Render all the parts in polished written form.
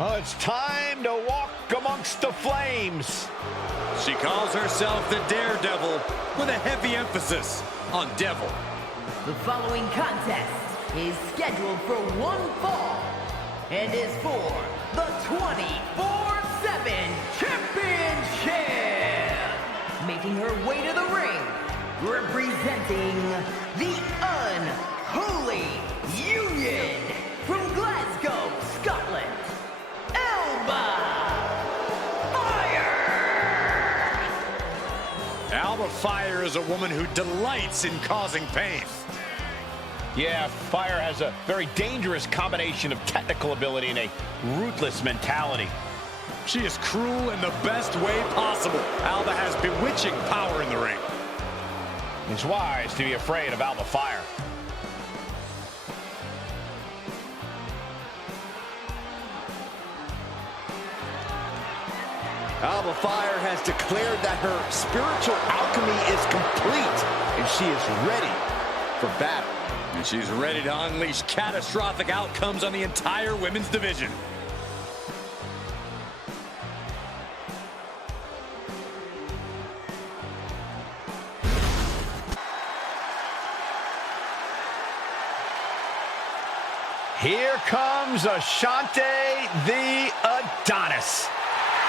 Well, it's time to walk amongst the flames. She calls herself the Daredevil with a heavy emphasis on devil. The following contest is scheduled for one fall and is for the 24/7 Championship. Making her way to the ring, representing the Unholy Union from Glasgow, Scotland, Alba Fyre. Alba Fyre is a woman who delights in causing pain. Yeah, Fyre has a very dangerous combination of technical ability and a ruthless mentality. She is cruel in the best way possible. Alba has bewitching power in the ring. It's wise to be afraid of Alba Fyre. Alba Fyre has declared that her spiritual alchemy is complete, and she is ready for battle. And she's ready to unleash catastrophic outcomes on the entire women's division. Here comes Ashante the Adonis.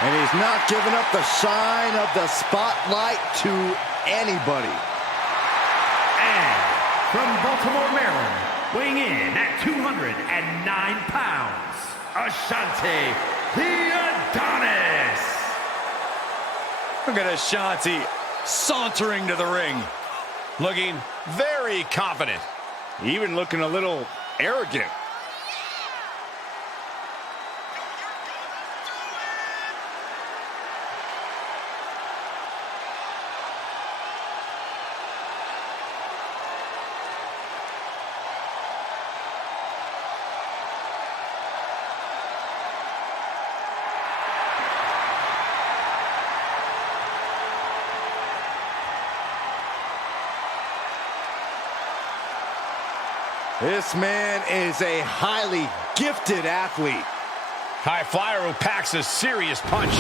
And he's not giving up the shine of the spotlight to anybody. And from Baltimore, Maryland, weighing in at 209 pounds, Ashante the Adonis. Look at Ashante sauntering to the ring. Looking very confident. Even looking a little arrogant. This man is a highly gifted athlete. High flyer who packs a serious punch.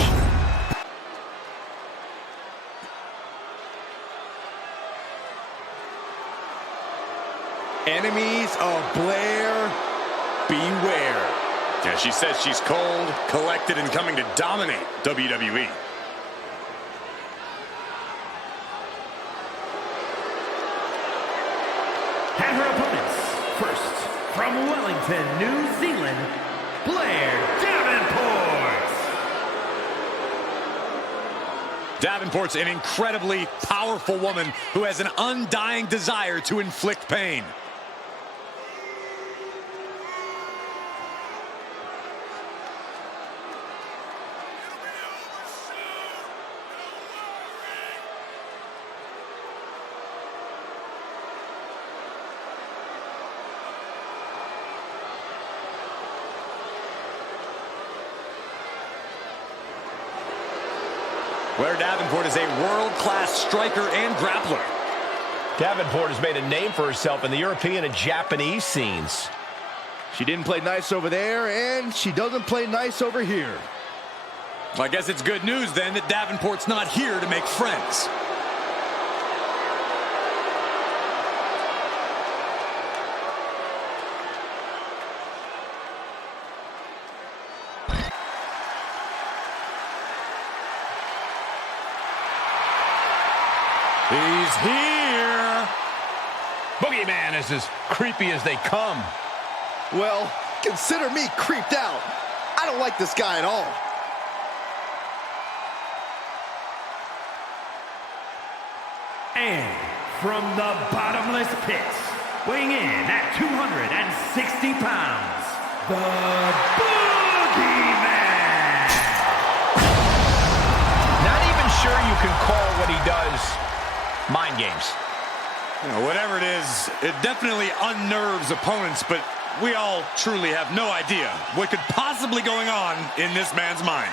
Enemies of Blair, beware. Yeah, she says she's cold, collected, and coming to dominate WWE. And her opponents, first, from Wellington, New Zealand, Blair Davenport. Davenport's an incredibly powerful woman who has an undying desire to inflict pain. Blair Davenport is a world-class striker and grappler. Davenport has made a name for herself in the European and Japanese scenes. She didn't play nice over there, and she doesn't play nice over here. I guess it's good news then that Davenport's not here to make friends. He's here. Boogeyman is as creepy as they come. Well, consider me creeped out. I don't like this guy at all. And from the bottomless pits, weighing in at 260 pounds, the Boogeyman. Not even sure you can call what he does mind games. You know, whatever it is, it definitely unnerves opponents, but we all truly have no idea what could possibly going on in this man's mind.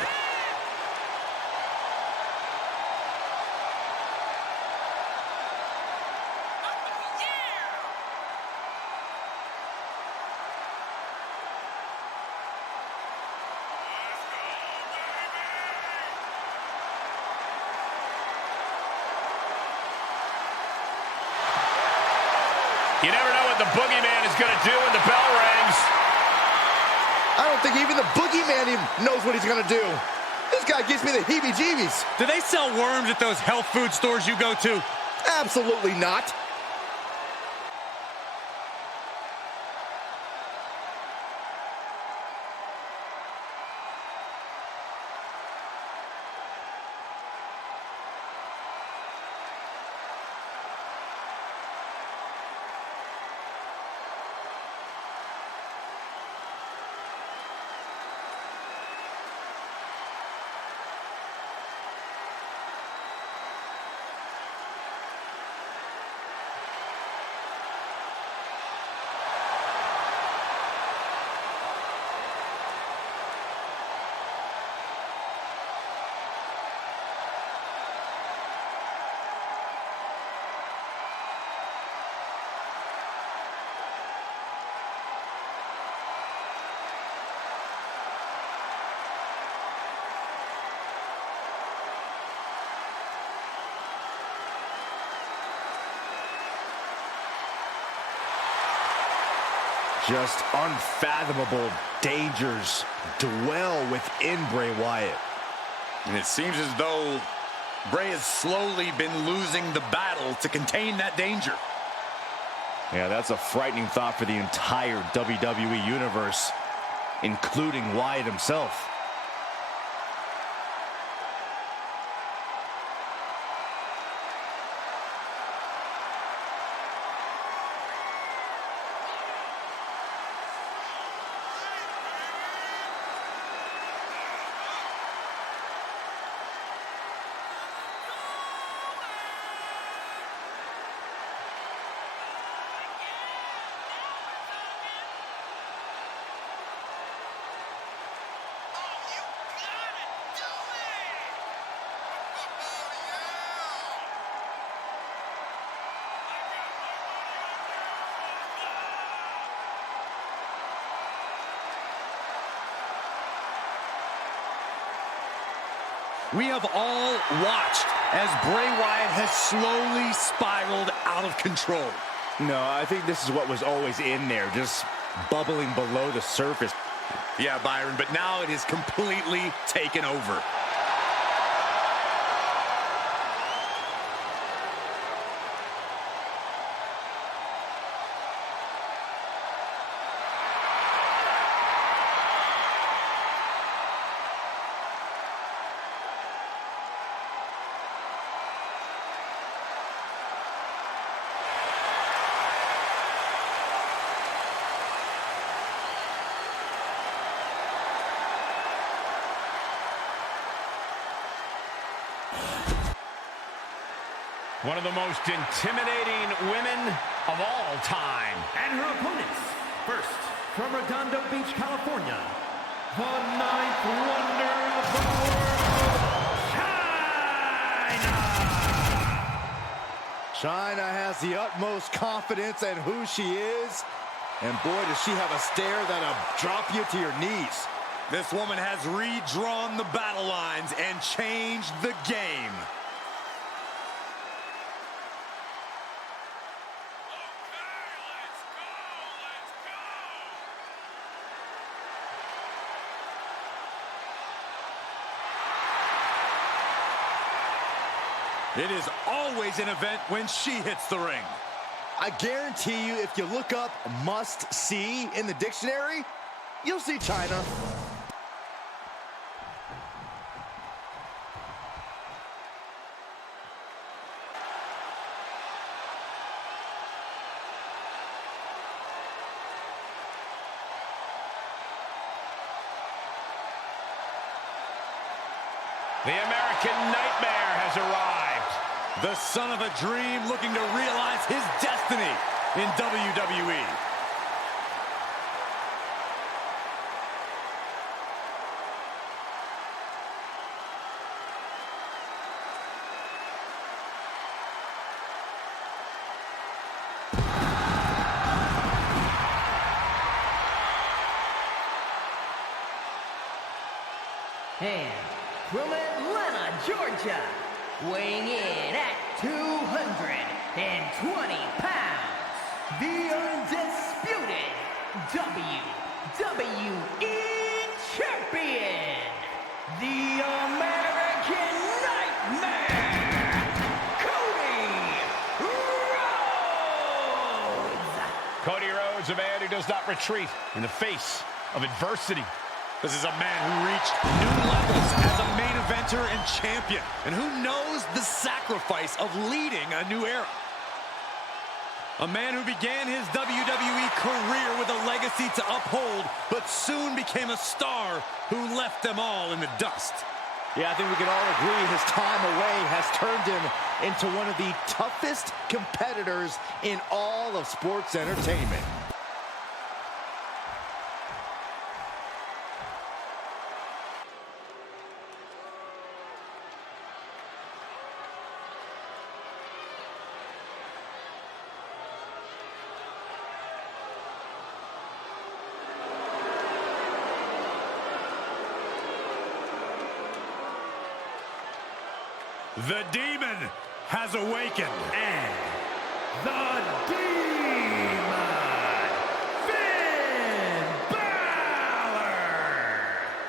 You never know what the boogeyman is going to do when the bell rings. I don't think even the boogeyman even knows what he's going to do. This guy gives me the heebie-jeebies. Do they sell worms at those health food stores you go to? Absolutely not. Just unfathomable dangers dwell within Bray Wyatt. And it seems as though Bray has slowly been losing the battle to contain that danger. Yeah, that's a frightening thought for the entire WWE Universe, including Wyatt himself. We have all watched as Bray Wyatt has slowly spiraled out of control. No, I think this is what was always in there, just bubbling below the surface. Yeah, Byron, but now it is completely taken over. One of the most intimidating women of all time. And her opponents, first, from Redondo Beach, California, the ninth wonder of the world, Chyna! Chyna has the utmost confidence in who she is. And boy, does she have a stare that'll drop you to your knees. This woman has redrawn the battle lines and changed the game. It is always an event when she hits the ring. I guarantee you, if you look up must see in the dictionary, you'll see Chyna. The American Nightmare has arrived. The son of a dream looking to realize his destiny in WWE. And from Atlanta, Georgia, weighing in at 220 pounds, the undisputed WWE Champion, the American Nightmare, Cody Rhodes! Cody Rhodes, a man who does not retreat in the face of adversity. This is a man who reached new levels as a main eventer and champion, and who knows the sacrifice of leading a new era. A man who began his WWE career with a legacy to uphold, but soon became a star who left them all in the dust. Yeah, I think we can all agree his time away has turned him into one of the toughest competitors in all of sports entertainment. The Demon has awakened. And the Demon, Finn Balor!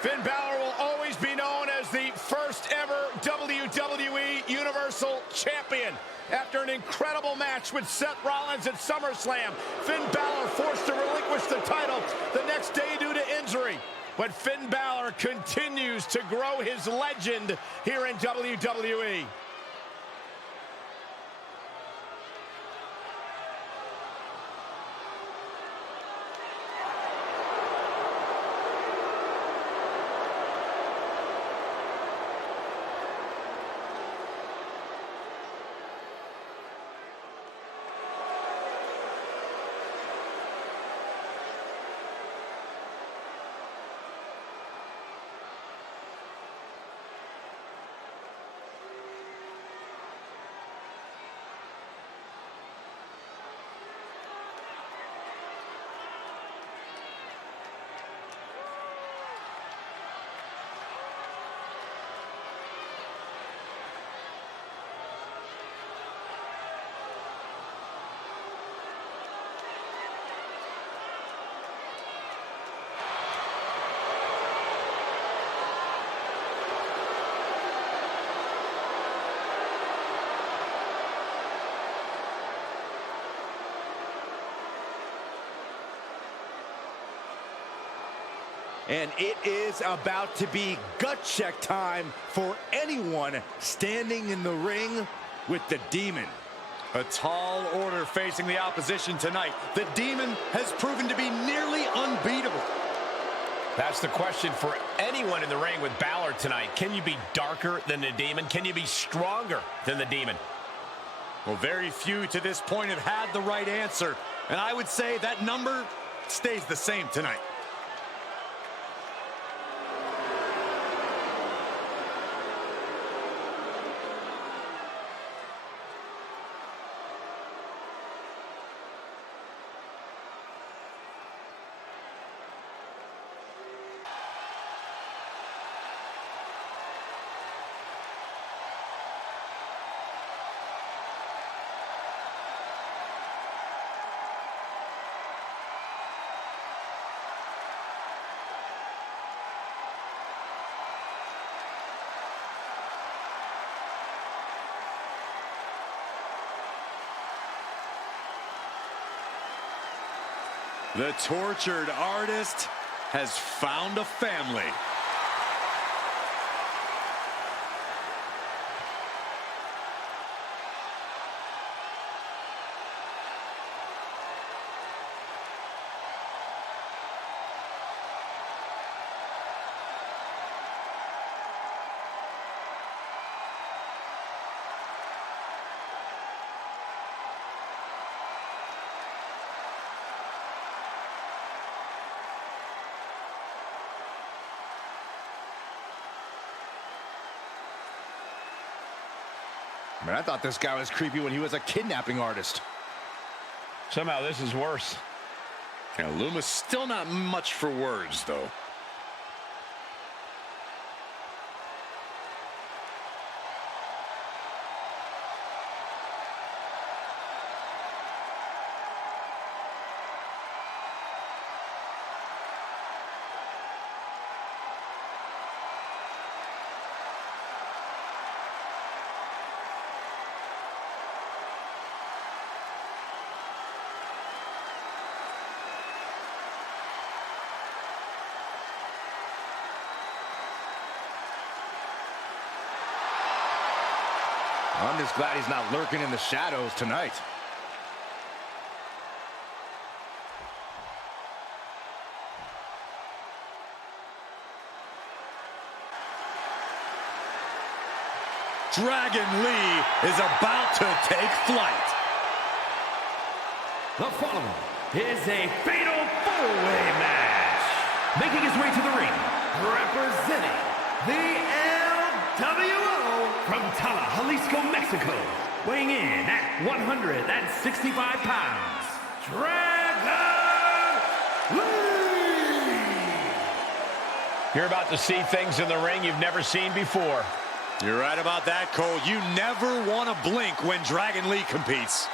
Finn Balor will always be known as the first ever WWE Universal Champion. After an incredible match with Seth Rollins at SummerSlam, Finn Balor forced to relinquish the title the next day due to injury. But Finn Balor continues to grow his legend here in WWE. And it is about to be gut check time for anyone standing in the ring with the Demon. A tall order facing the opposition tonight. The Demon has proven to be nearly unbeatable. That's the question for anyone in the ring with Balor tonight. Can you be darker than the Demon? Can you be stronger than the Demon? Well, very few to this point have had the right answer. And I would say that number stays the same tonight. The tortured artist has found a family. Man, I thought this guy was creepy when he was a kidnapping artist. Somehow this is worse. Yeah, Lumis still not much for words, though. I'm just glad he's not lurking in the shadows tonight. Dragon Lee is about to take flight. The following is a fatal four-way match. Making his way to the ring, representing the LWO from Tala, Jalisco, Mexico. Weighing in at 165 pounds, Dragon Lee! You're about to see things in the ring you've never seen before. You're right about that, Cole. You never want to blink when Dragon Lee competes.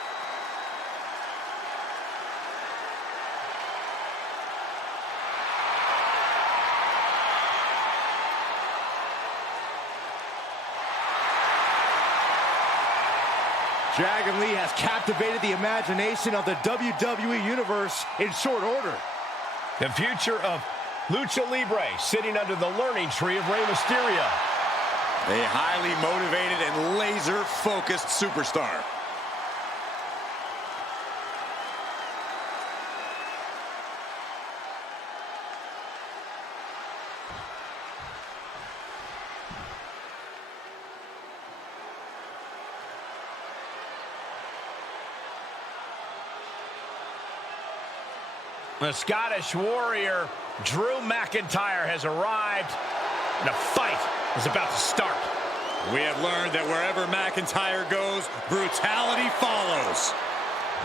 Dragon Lee has captivated the imagination of the WWE Universe in short order. The future of Lucha Libre sitting under the learning tree of Rey Mysterio. A highly motivated and laser-focused superstar. The Scottish Warrior, Drew McIntyre, has arrived. The fight is about to start. We have learned that wherever McIntyre goes, brutality follows.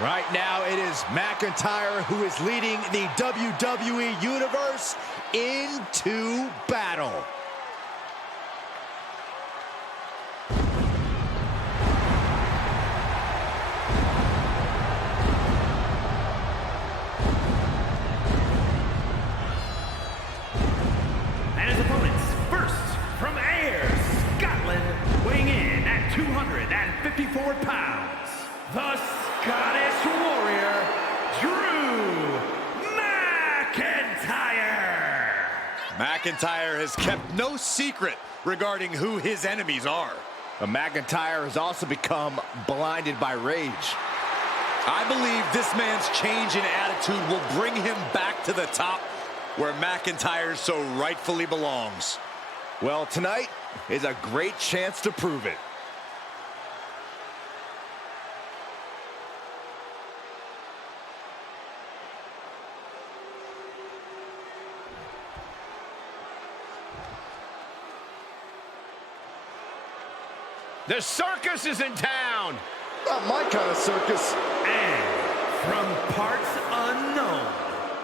Right now, it is McIntyre who is leading the WWE Universe into battle. And his opponents, first from Ayr, Scotland, weighing in at 254 pounds, the Scottish Warrior, Drew McIntyre. McIntyre has kept no secret regarding who his enemies are. But McIntyre has also become blinded by rage. I believe this man's change in attitude will bring him back to the top where McIntyre so rightfully belongs. Well, tonight is a great chance to prove it. The circus is in town. Not my kind of circus. And from parts unknown,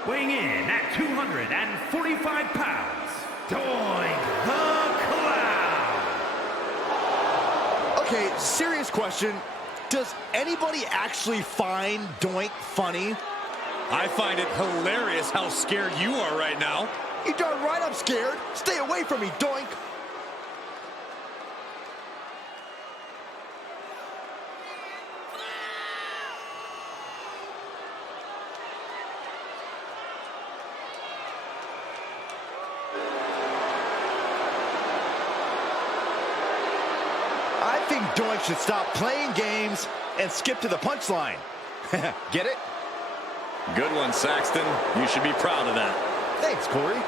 weighing in at 245 pounds, Doink the Clown. Okay, serious question. Does anybody actually find Doink funny? I find it hilarious how scared you are right now. You darn right I'm scared. Stay away from me, Doink. I think Doink should stop playing games and skip to the punchline. Get it? Good one, Saxton. You should be proud of that. Thanks, Corey.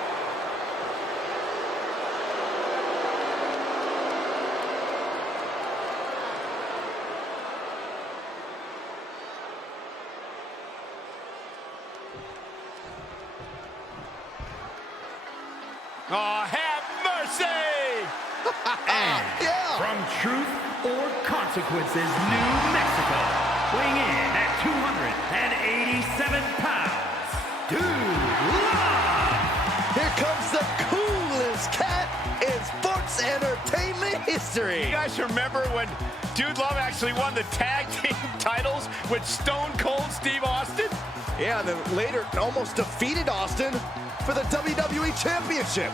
Oh, have mercy! And from Truth or Consequences, New Mexico, weighing in at 287 pounds, Dude Love! Here comes the coolest cat in sports entertainment history. You guys remember when Dude Love actually won the tag team titles with Stone Cold Steve Austin? Yeah, and then later almost defeated Austin for the WWE Championship.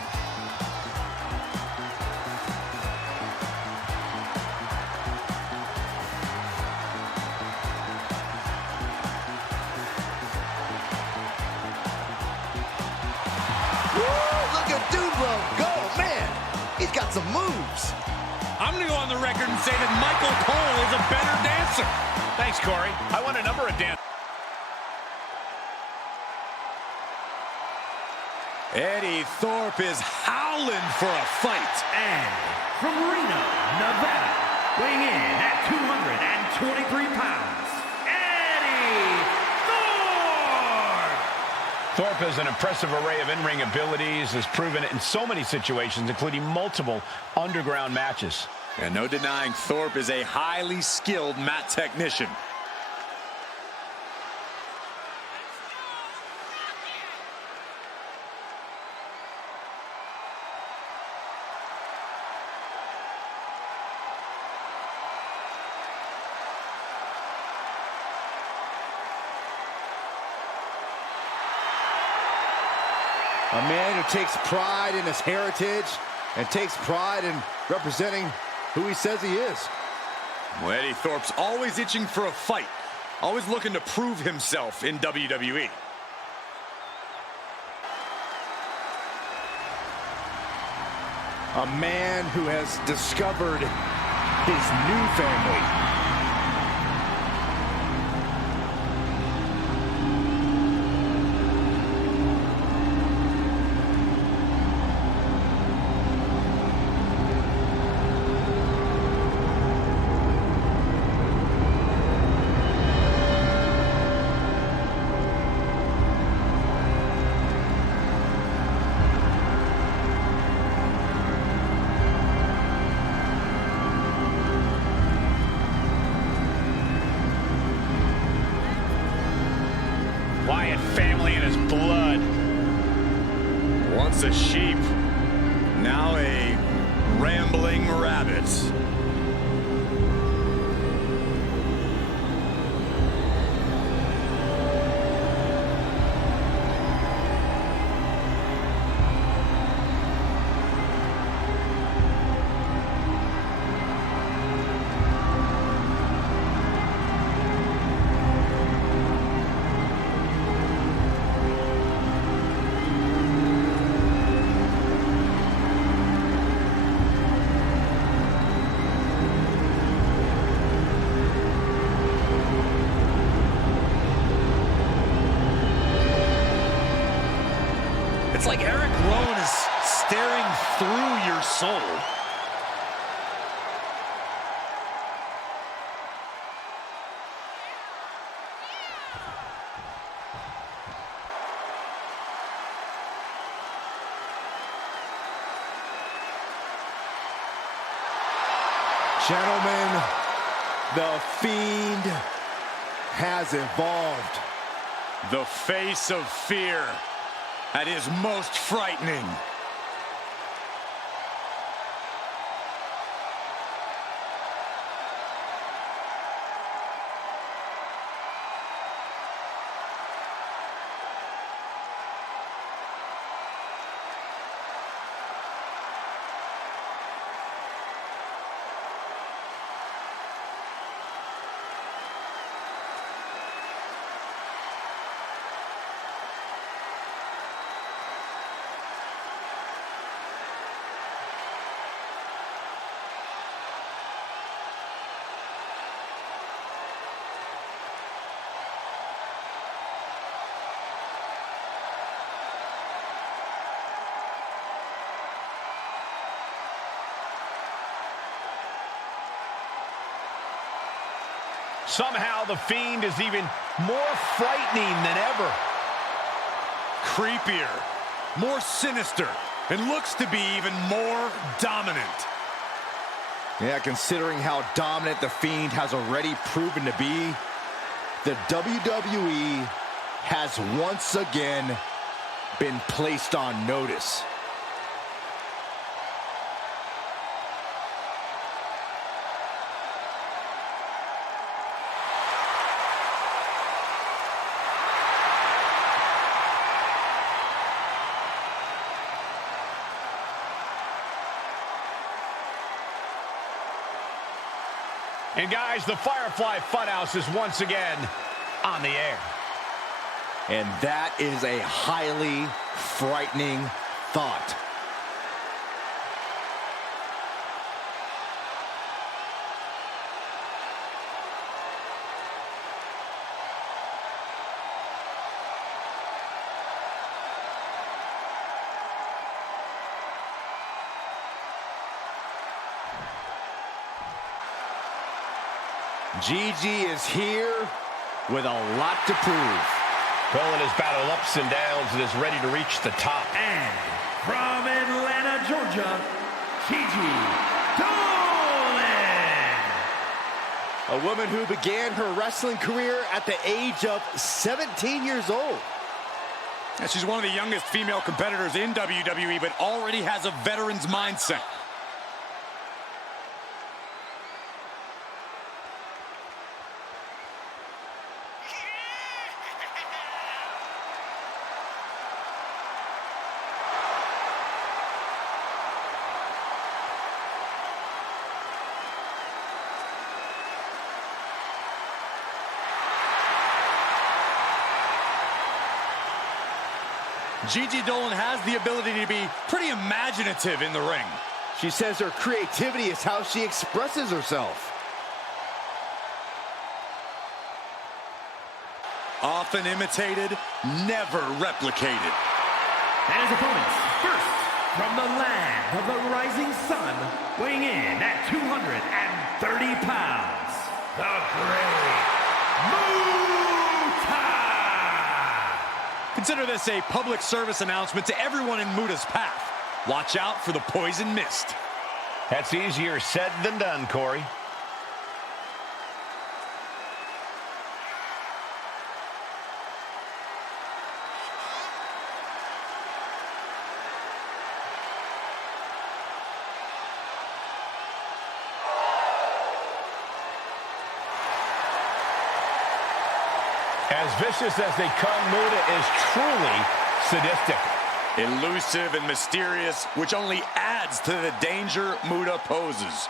Woo, look at Dude Love go, man. He's got some moves. I'm I'm going to go on the record and say that Michael Cole is a better dancer. Thanks, Corey. I won a number of dancers. Eddy Thorpe is howling for a fight. And from Reno, Nevada, weighing in at 223 pounds, Eddy Thorpe! Thorpe has an impressive array of in-ring abilities, has proven it in so many situations, including multiple underground matches. And no denying Thorpe is a highly skilled mat technician. A man who takes pride in his heritage and takes pride in representing who he says he is. Well, Eddy Thorpe's always itching for a fight, always looking to prove himself in WWE. A man who has discovered his new family. Wyatt family in his blood. Once a sheep, now a rambling rabbit. It's like Erik Rowan is staring through your soul. Gentlemen, the Fiend has evolved. The face of fear at his most frightening. Somehow the Fiend is even more frightening than ever. Creepier, more sinister, and looks to be even more dominant. Yeah, considering how dominant the Fiend has already proven to be, the WWE has once again been placed on notice. And guys, the Firefly Funhouse is once again on the air. And that is a highly frightening thought. Gigi is here with a lot to prove. Well, in his battle ups and downs and is ready to reach the top. And from Atlanta, Georgia, Gigi Dolin. A woman who began her wrestling career at the age of 17 years old. And she's one of the youngest female competitors in WWE, but already has a veteran's mindset. Gigi Dolin has the ability to be pretty imaginative in the ring. She says her creativity is how she expresses herself. Often imitated, never replicated. And his opponents, first, from the land of the rising sun, weighing in at 230 pounds, the Great Muta! Consider this a public service announcement to everyone in Muta's path. Watch out for the poison mist. That's easier said than done, Corey. As vicious as they come, Muta is truly sadistic. Elusive and mysterious, which only adds to the danger Muta poses.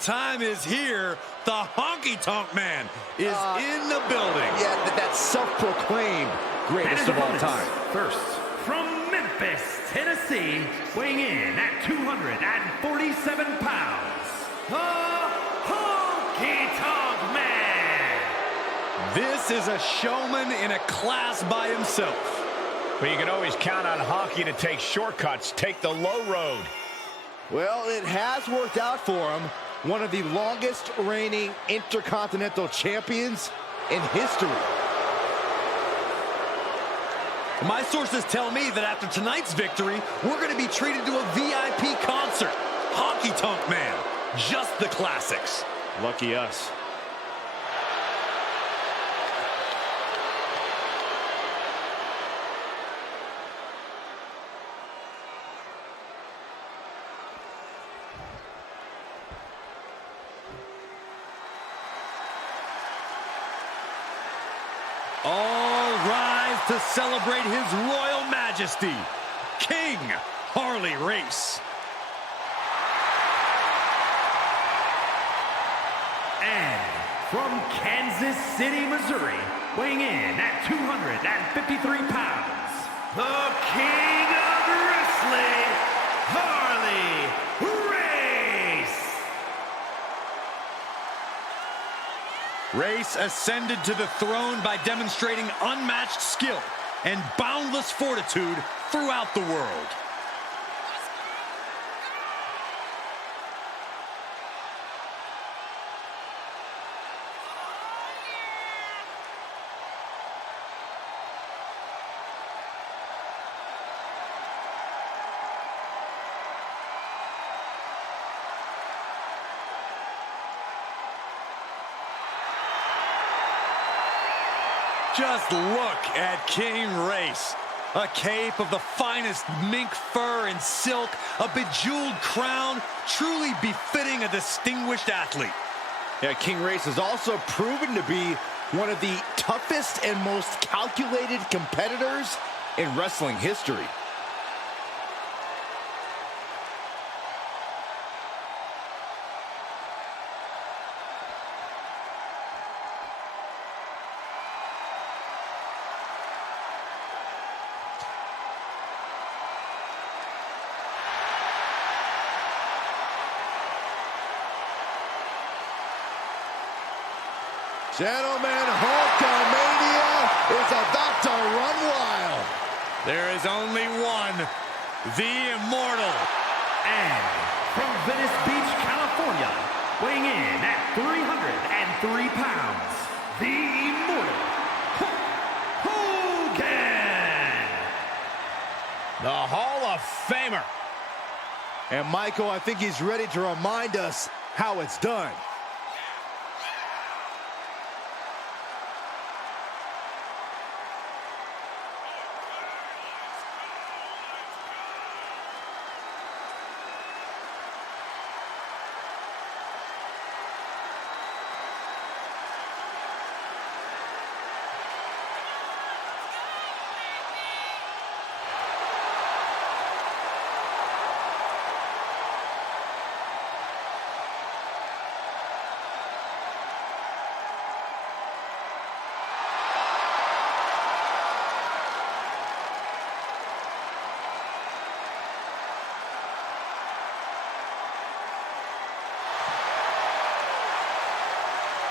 Time is here. The Honky Tonk Man is in the building. Yeah, that's self-proclaimed greatest of all time. First, from Memphis, Tennessee, weighing in at 247 pounds, the Honky Tonk Man. This is a showman in a class by himself. But you can always count on Honky to take shortcuts, take the low road. Well, it has worked out for him. One of the longest reigning Intercontinental Champions in history. My sources tell me that after tonight's victory, we're going to be treated to a VIP concert. Honky Tonk Man, just the classics. Lucky us. All rise to celebrate his royal majesty, King Harley Race. And from Kansas City, Missouri, weighing in at 253 pounds, the King of Wrestling, Harley Race. Race ascended to the throne by demonstrating unmatched skill and boundless fortitude throughout the world. Just look at King Race. A cape of the finest mink fur and silk, a bejeweled crown, truly befitting a distinguished athlete. Yeah, King Race has also proven to be one of the toughest and most calculated competitors in wrestling history. Gentlemen, Hulkamania is about to run wild. There is only one, the Immortal. And from Venice Beach, California, weighing in at 303 pounds, the Immortal Hogan! The Hall of Famer. And Michael, I think he's ready to remind us how it's done.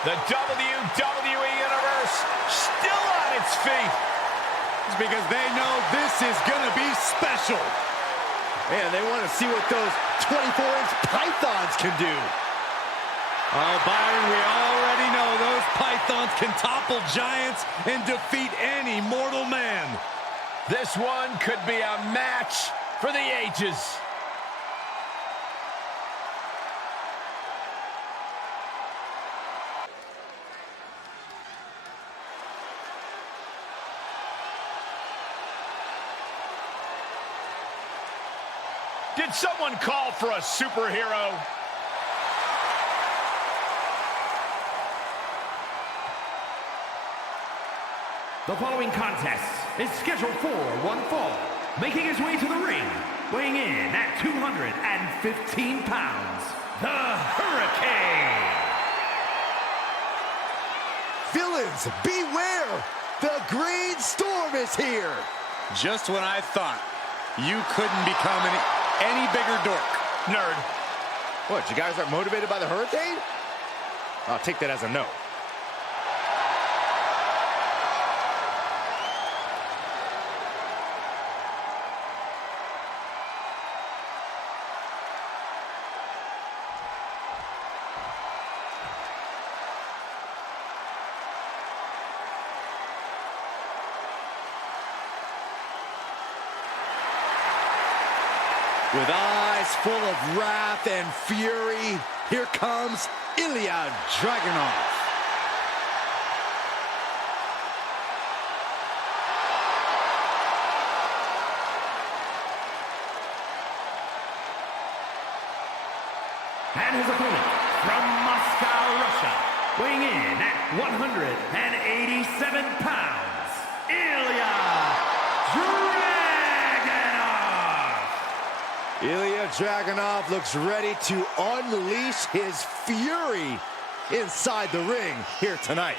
The WWE Universe still on its feet. It's because they know this is going to be special. Man, they want to see what those 24-inch pythons can do. Oh, Byron, we already know those pythons can topple giants and defeat any mortal man. This one could be a match for the ages. Did someone call for a superhero? The following contest is scheduled for one fall. Making his way to the ring, weighing in at 215 pounds, the Hurricane. Villains, beware! The Green Storm is here! Just when I thought you couldn't become any bigger dork. Nerd. What, you guys aren't motivated by the Hurricane? I'll take that as a no. With eyes full of wrath and fury, here comes Ilja Dragunov. And his opponent from Moscow, Russia, weighing in at 187 pounds, Ilja Dragunov. Ilja Dragunov looks ready to unleash his fury inside the ring here tonight.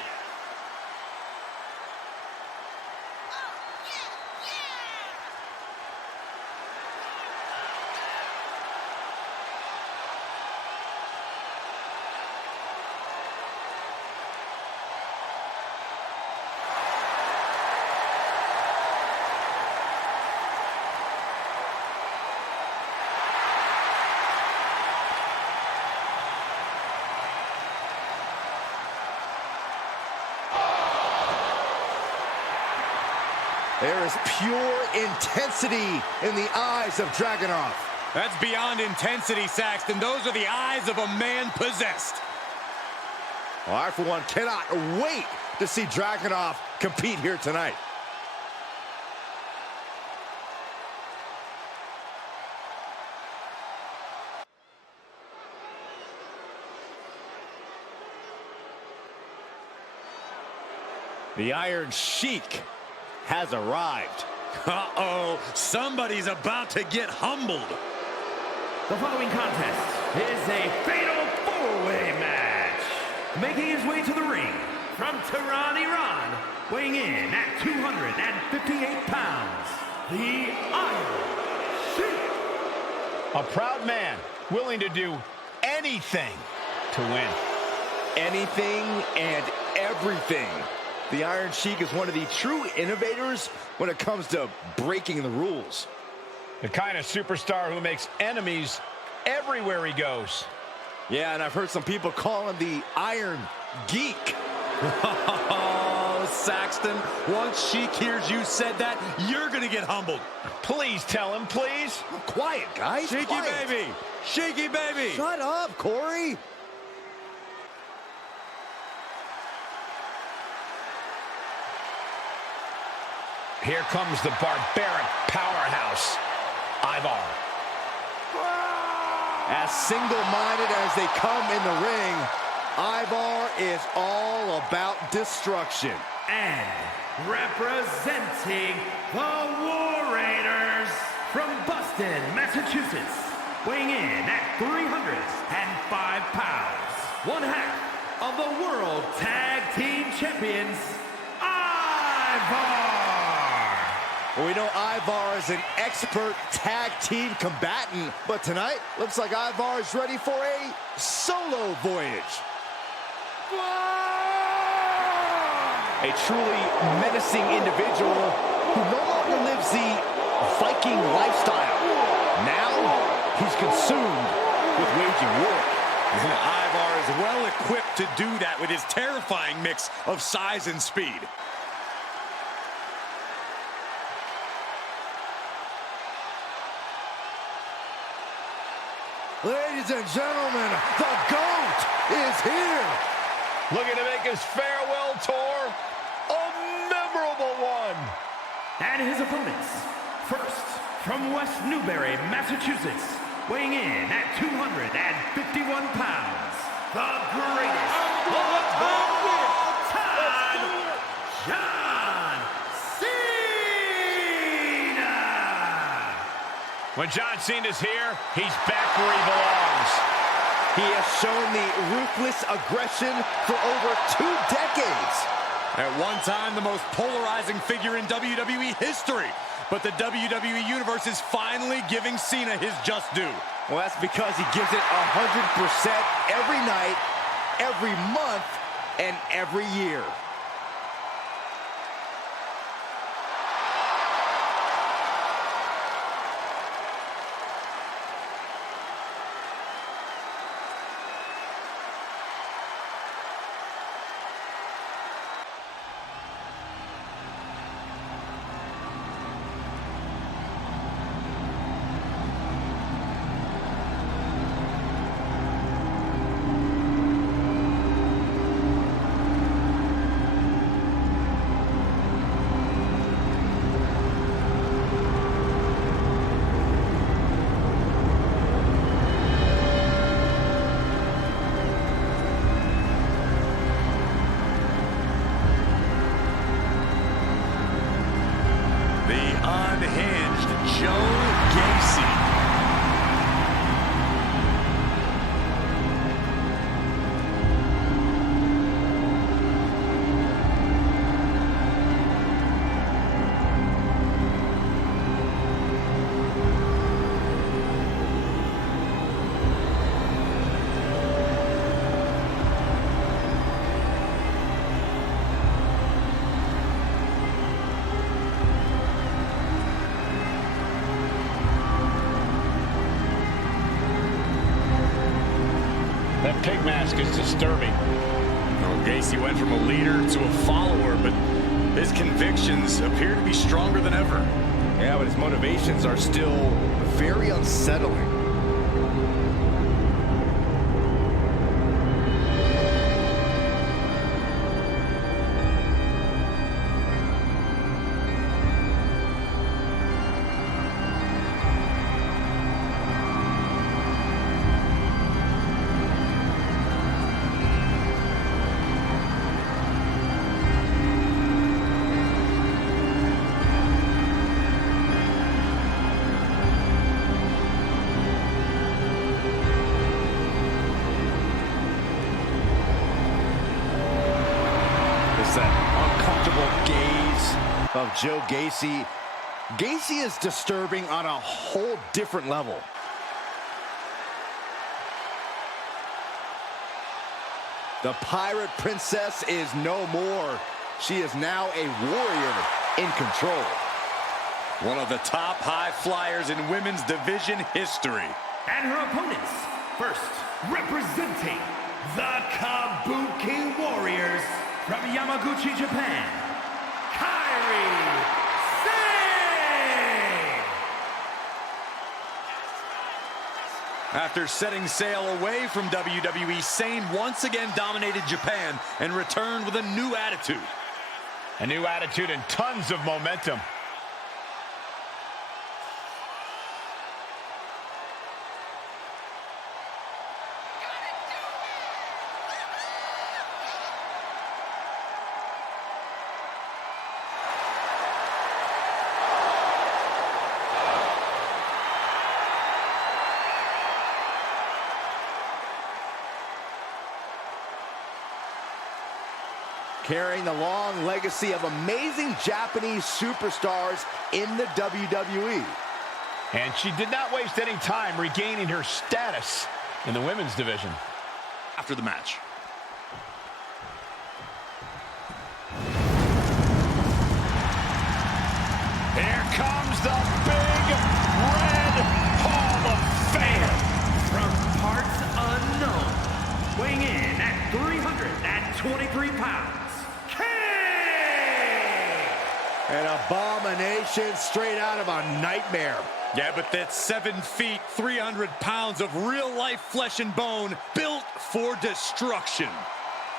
There is pure intensity in the eyes of Dragunov. That's beyond intensity, Saxton. Those are the eyes of a man possessed. Well, I, for one, cannot wait to see Dragunov compete here tonight. The Iron Sheik has arrived. Uh-oh, somebody's about to get humbled. The following contest is a fatal four-way match. Making his way to the ring from Tehran, Iran, weighing in at 258 pounds, the Iron Sheik. A proud man willing to do anything to win. Anything and everything. The Iron Sheik is one of the true innovators when it comes to breaking the rules. The kind of superstar who makes enemies everywhere he goes. Yeah, and I've heard some people call him the Iron Geek. Oh, Saxton, once Sheik hears you said that, you're gonna get humbled. Please tell him, please. Quiet, guys. Sheiky quiet. baby. Sheiky baby. Shut up, Corey. Here comes the barbaric powerhouse, Ivar. As single-minded as they come in the ring, Ivar is all about destruction. And representing the War Raiders from Boston, Massachusetts, weighing in at 305 pounds, one half of the World Tag Team Champions, Ivar. Well, we know Ivar is an expert tag team combatant, but tonight looks like Ivar is ready for a solo voyage. A truly menacing individual who no longer lives the Viking lifestyle. Now he's consumed with waging war. And Ivar is well equipped to do that with his terrifying mix of size and speed. Ladies and gentlemen, the GOAT is here. Looking to make his farewell tour a memorable one. And his opponents, first from West Newbury, Massachusetts, weighing in at 251 pounds, the greatest of all time, Shawn Cena. When John Cena's here, he's back where he belongs. He has shown the ruthless aggression for over 2 decades. At one time, the most polarizing figure in WWE history. But the WWE Universe is finally giving Cena his just due. Well, that's because he gives it 100% every night, every month, and every year. That pig mask is disturbing. Well, Gacy went from a leader to a follower, but his convictions appear to be stronger than ever. Yeah, but his motivations are still very unsettling. Of Joe Gacy. Gacy is disturbing on a whole different level. The Pirate Princess is no more. She is now a warrior in control. One of the top high flyers in women's division history. And her opponents, first, representing the Kabuki Warriors from Yamaguchi, Japan, Kairi Sane! After setting sail away from WWE, Sane once again dominated Japan and returned with a new attitude. A new attitude and tons of momentum. Carrying the long legacy of amazing Japanese superstars in the WWE. And she did not waste any time regaining her status in the women's division. After the match. Here comes the big red Hall of Fame. From parts unknown, weighing in at 323 pounds, An abomination straight out of a nightmare. Yeah, but that's 7 feet, 300 pounds of real-life flesh and bone built for destruction.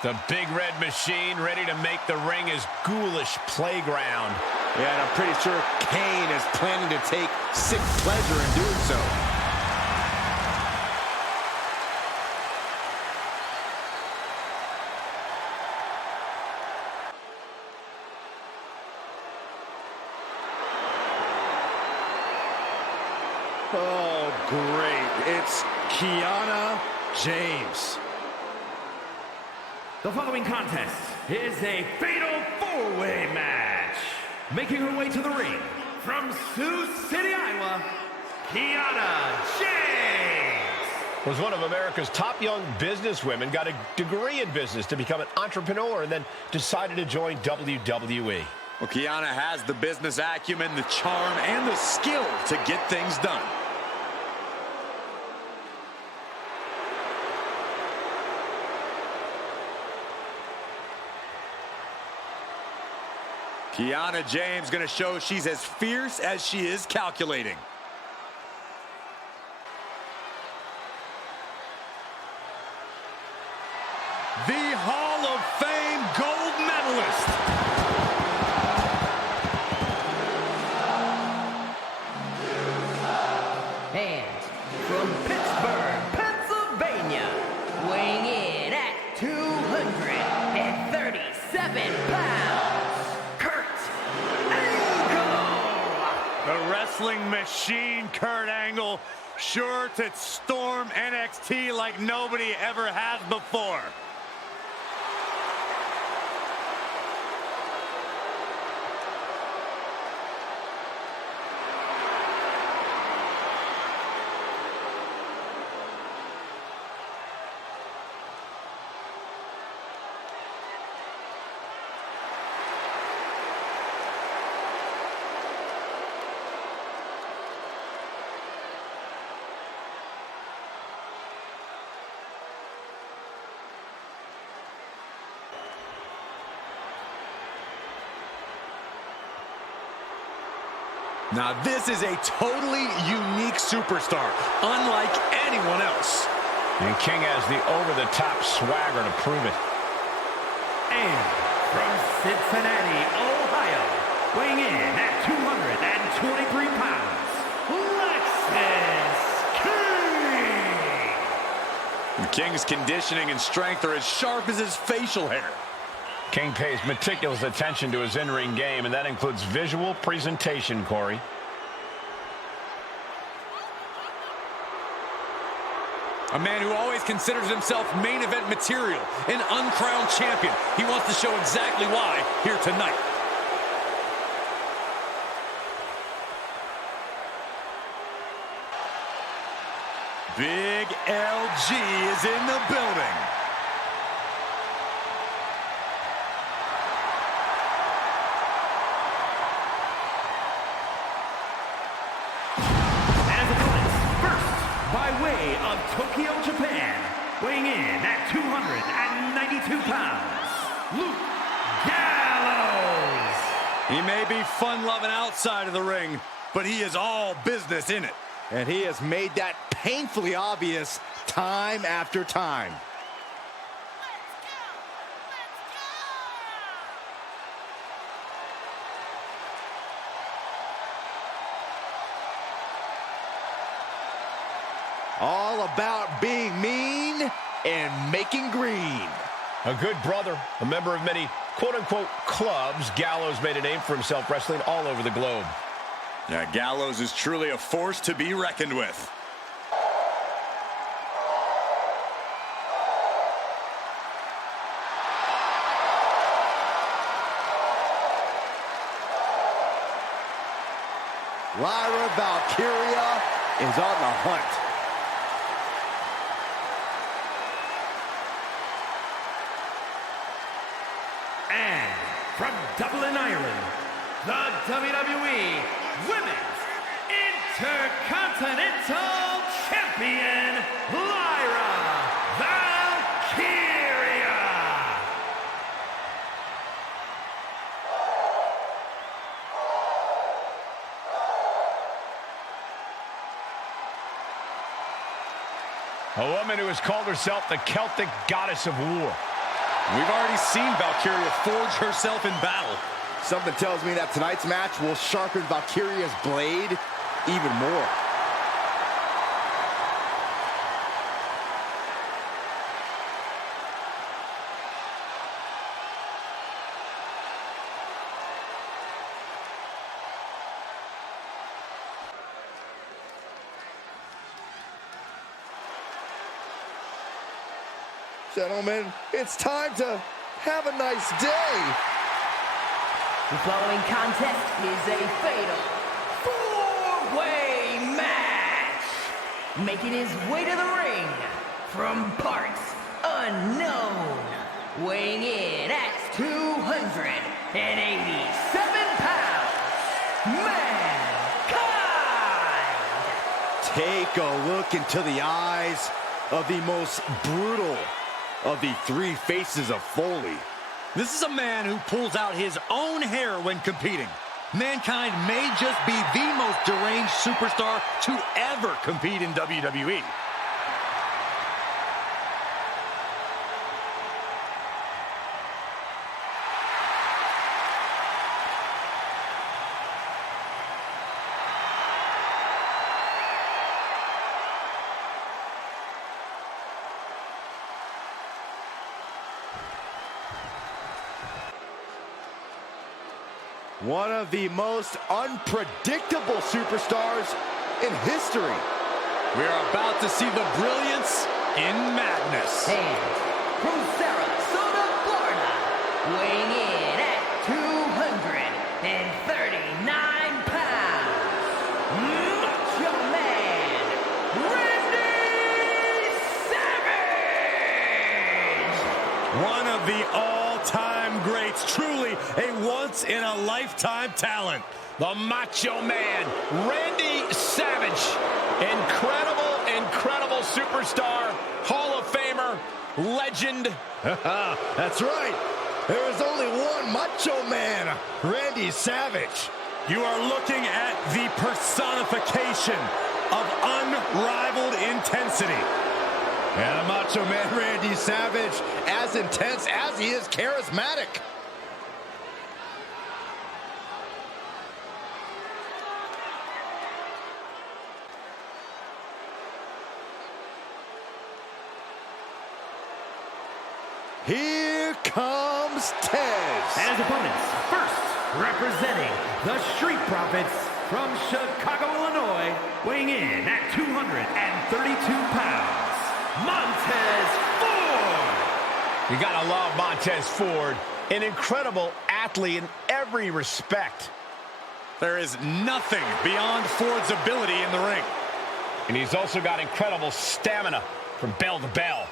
The big red machine ready to make the ring his ghoulish playground. Yeah, and I'm pretty sure Kane is planning to take sick pleasure in doing so. Oh, great. It's Kiana James. The following contest is a fatal four-way match. Making her way to the ring from Sioux City, Iowa, Kiana James. Was one of America's top young businesswomen, got a degree in business to become an entrepreneur, and then decided to join WWE. Well, Kiana has the business acumen, the charm, and the skill to get things done. Kiana James going to show she's as fierce as she is calculating. The Hall of Fame gold medalist. And from Pittsburgh, Pennsylvania, weighing in at 237 pounds, The wrestling machine, Kurt Angle, sure to storm NXT like nobody ever has before. Now this is a totally unique superstar, unlike anyone else. And King has the over-the-top swagger to prove it. And from Cincinnati, Ohio, weighing in at 223 pounds, Lexis King. King's conditioning and strength are as sharp as his facial hair. King pays meticulous attention to his in-ring game, and that includes visual presentation, Corey. A man who always considers himself main event material, an uncrowned champion. He wants to show exactly why here tonight. Big LG is in the building. by way of Tokyo, Japan, weighing in at 292 pounds, Luke Gallows. He may be fun-loving outside of the ring, but he is all business in it. And he has made that painfully obvious time after time. All about being mean and making green. A good brother, a member of many quote-unquote clubs, Gallows made a name for himself wrestling all over the globe. Yeah, Gallows is truly a force to be reckoned with. Lyra Valkyria is on the hunt. And from Dublin, Ireland, the WWE Women's Intercontinental Champion, Lyra Valkyria. A woman who has called herself the Celtic goddess of war. We've already seen Valkyria forge herself in battle. Something tells me that tonight's match will sharpen Valkyria's blade even more. Gentlemen, it's time to have a nice day. The following contest is a fatal four-way match. Making his way to the ring from parts unknown, weighing in at 287 pounds, Mankind. Take a look into the eyes of the most brutal of the three faces of Foley. This is a man who pulls out his own hair when competing. Mankind may just be the most deranged superstar to ever compete in WWE. One of the most unpredictable superstars in history. We are about to see the brilliance in madness. And from Sarasota, Florida, weighing in at 239 pounds, Macho Man, Randy Savage! One of the all-time greats, truly a once-in-a-lifetime talent. The Macho Man, Randy Savage. Incredible, incredible superstar, Hall of Famer, legend. That's right. There is only one Macho Man, Randy Savage. You are looking at the personification of unrivaled intensity. And a Macho Man, Randy Savage, as intense as he is charismatic. Here comes Tez. And his opponents, first representing the Street Profits from Chicago, Illinois, weighing in at 232 pounds, Montez Ford. You gotta love Montez Ford, an incredible athlete in every respect. There is nothing beyond Ford's ability in the ring. And he's also got incredible stamina from bell to bell.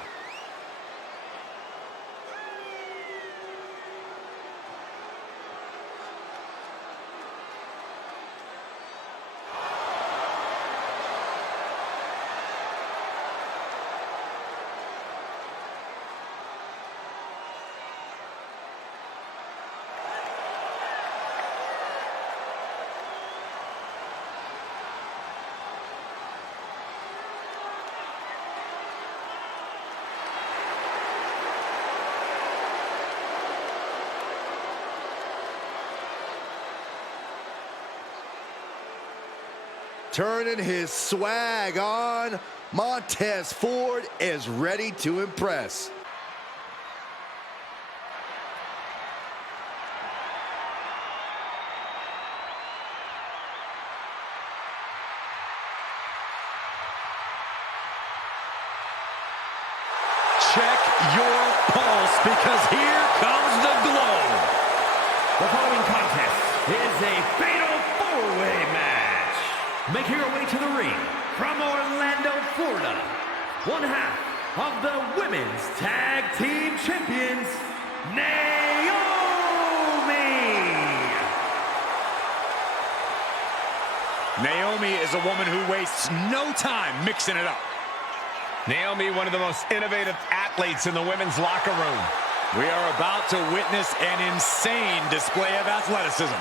turning his swag on. Montez Ford is ready to impress. Check your pulse, because here comes the glow. The following contest is a fatal four-way match. Making her way to the ring from Orlando, Florida, one half of the Women's Tag Team Champions, Naomi. Naomi is a woman who wastes no time mixing it up. Naomi, one of the most innovative athletes in the women's locker room. We are about to witness an insane display of athleticism.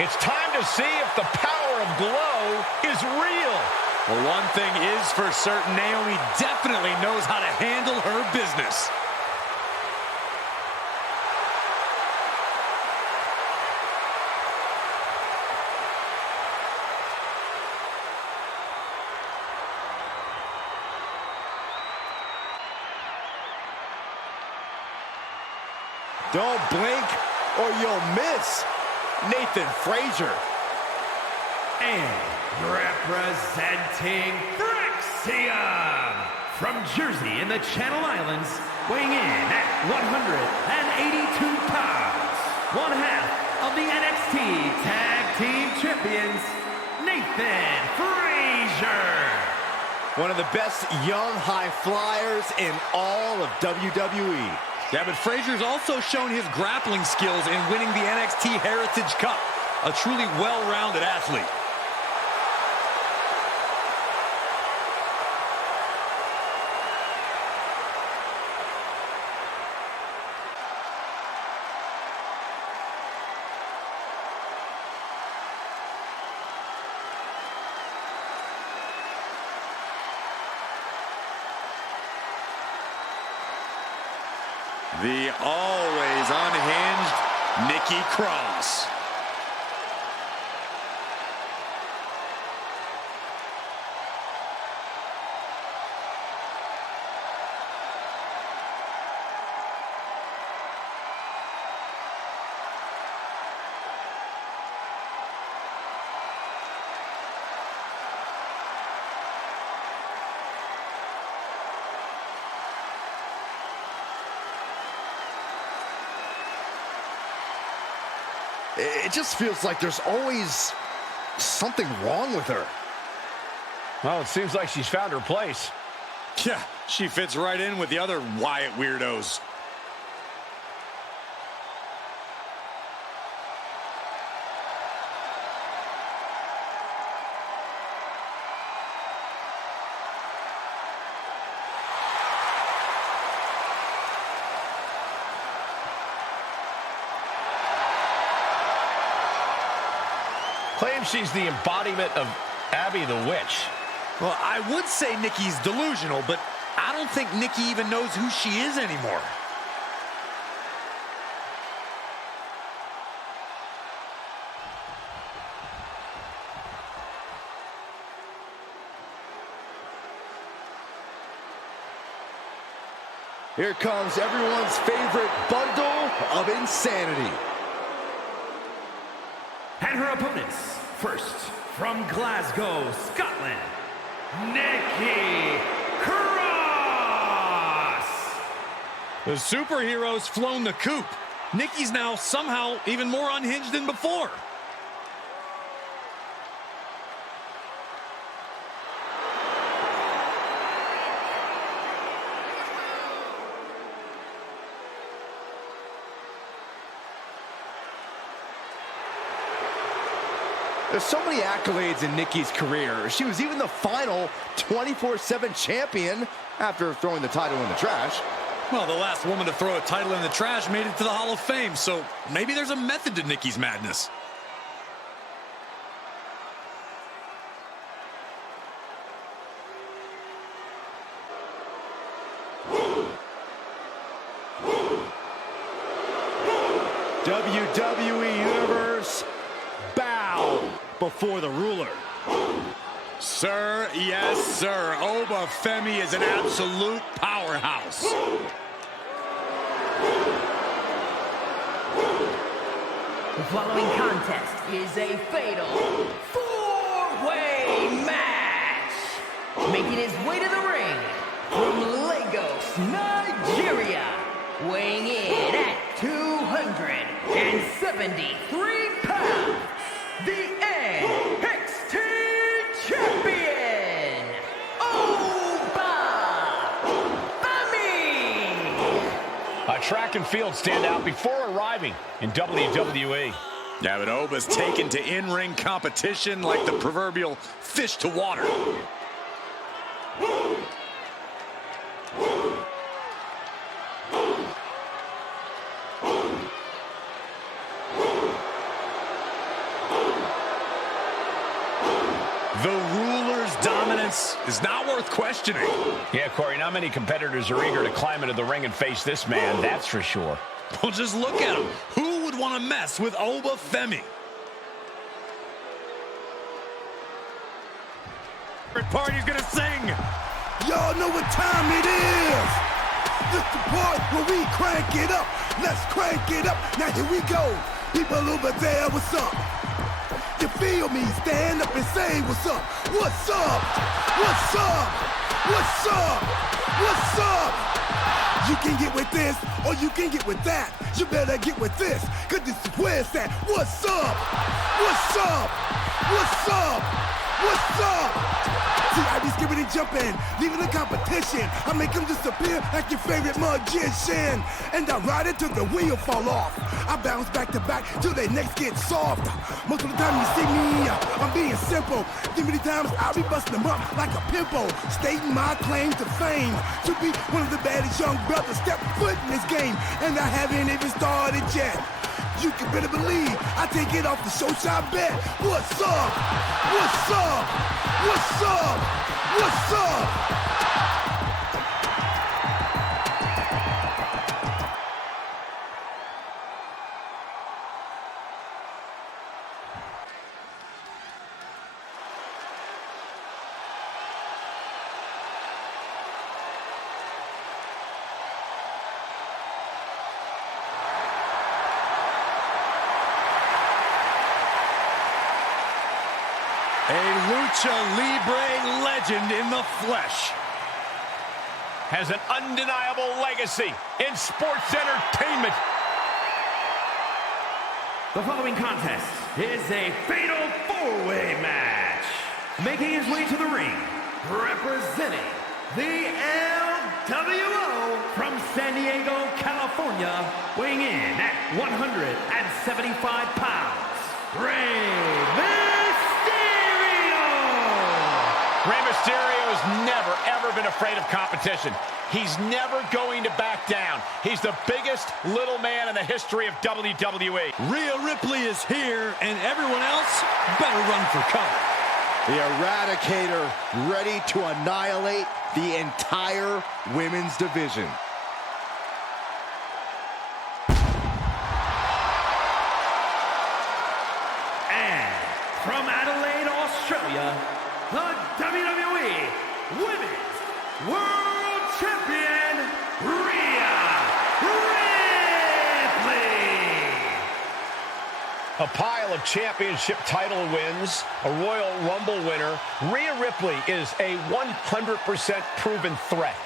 It's time to see if the power of glow is real. Well, one thing is for certain, Naomi definitely knows how to handle her business. Don't blink or you'll miss. Nathan Frazier. And representing Thraxium from Jersey in the Channel Islands, weighing in at 182 pounds, one half of the NXT Tag Team Champions, Nathan Frazier. One of the best young high flyers in all of WWE. Yeah, but Frazier's also shown his grappling skills in winning the NXT Heritage Cup. A truly well-rounded athlete. The always unhinged Nikki Cross. It just feels like there's always something wrong with her. Well, it seems like she's found her place. Yeah, she fits right in with the other Wyatt weirdos. Claims she's the embodiment of Abby the Witch. Well, I would say Nikki's delusional, but I don't think Nikki even knows who she is anymore. Here comes everyone's favorite bundle of insanity. And her opponents, first from Glasgow, Scotland, Nikki Cross. The superhero's flown the coop. Nikki's now somehow even more unhinged than before. There's so many accolades in Nikki's career. She was even the final 24/7 champion after throwing the title in the trash. Well, the last woman to throw a title in the trash made it to the Hall of Fame, so maybe there's a method to Nikki's madness. WWE Universe, bow before the ruler. Sir, yes, sir. Oba Femi is an absolute powerhouse. The following contest is a fatal four-way match. Making his way to the ring from Lagos, Nigeria, weighing in at 273 pounds, the NXT Champion, Oba Femi. A track and field standout before arriving in WWE. Yeah, but Oba's taken to in-ring competition like the proverbial fish to water. The ruler's dominance is not worth questioning. Yeah, Corey, not many competitors are eager to climb into the ring and face this man, that's for sure. Well, just look at him. Who would want to mess with Oba Femi? Party's gonna sing. Y'all know what time it is. This the part where we crank it up. Let's crank it up. Now here we go. People over there, what's up? You feel me? Stand up and say what's up. What's up? What's up? What's up? What's up? You can get with this or you can get with that. You better get with this, cause this is where it's at. What's up? What's up? What's up? What's up? See, I be skipping and jumping, leaving the competition. I make them disappear like your favorite magician. And I ride it till the wheel fall off. I bounce back to back till their necks get soft. Most of the time you see me, I'm being simple. Too many times I'll be busting them up like a pimple. Stating my claim to fame, to be one of the baddest young brothers step foot in this game. And I haven't even started yet. You can better believe I take it off the show shot bet. What's up? What's up? What's up? What's up? A Lucha Libre legend in the flesh. Has an undeniable legacy in sports entertainment. The following contest is a fatal four-way match. Making his way to the ring, representing the LWO from San Diego, California, weighing in at 175 pounds, Rey Mysterio has never, ever been afraid of competition. He's never going to back down. He's the biggest little man in the history of WWE. Rhea Ripley is here, and everyone else better run for cover. The Eradicator ready to annihilate the entire women's division. And from Adelaide, Australia, the WWE Women's World Champion, Rhea Ripley. A pile of championship title wins, a Royal Rumble winner, Rhea Ripley is a 100% proven threat.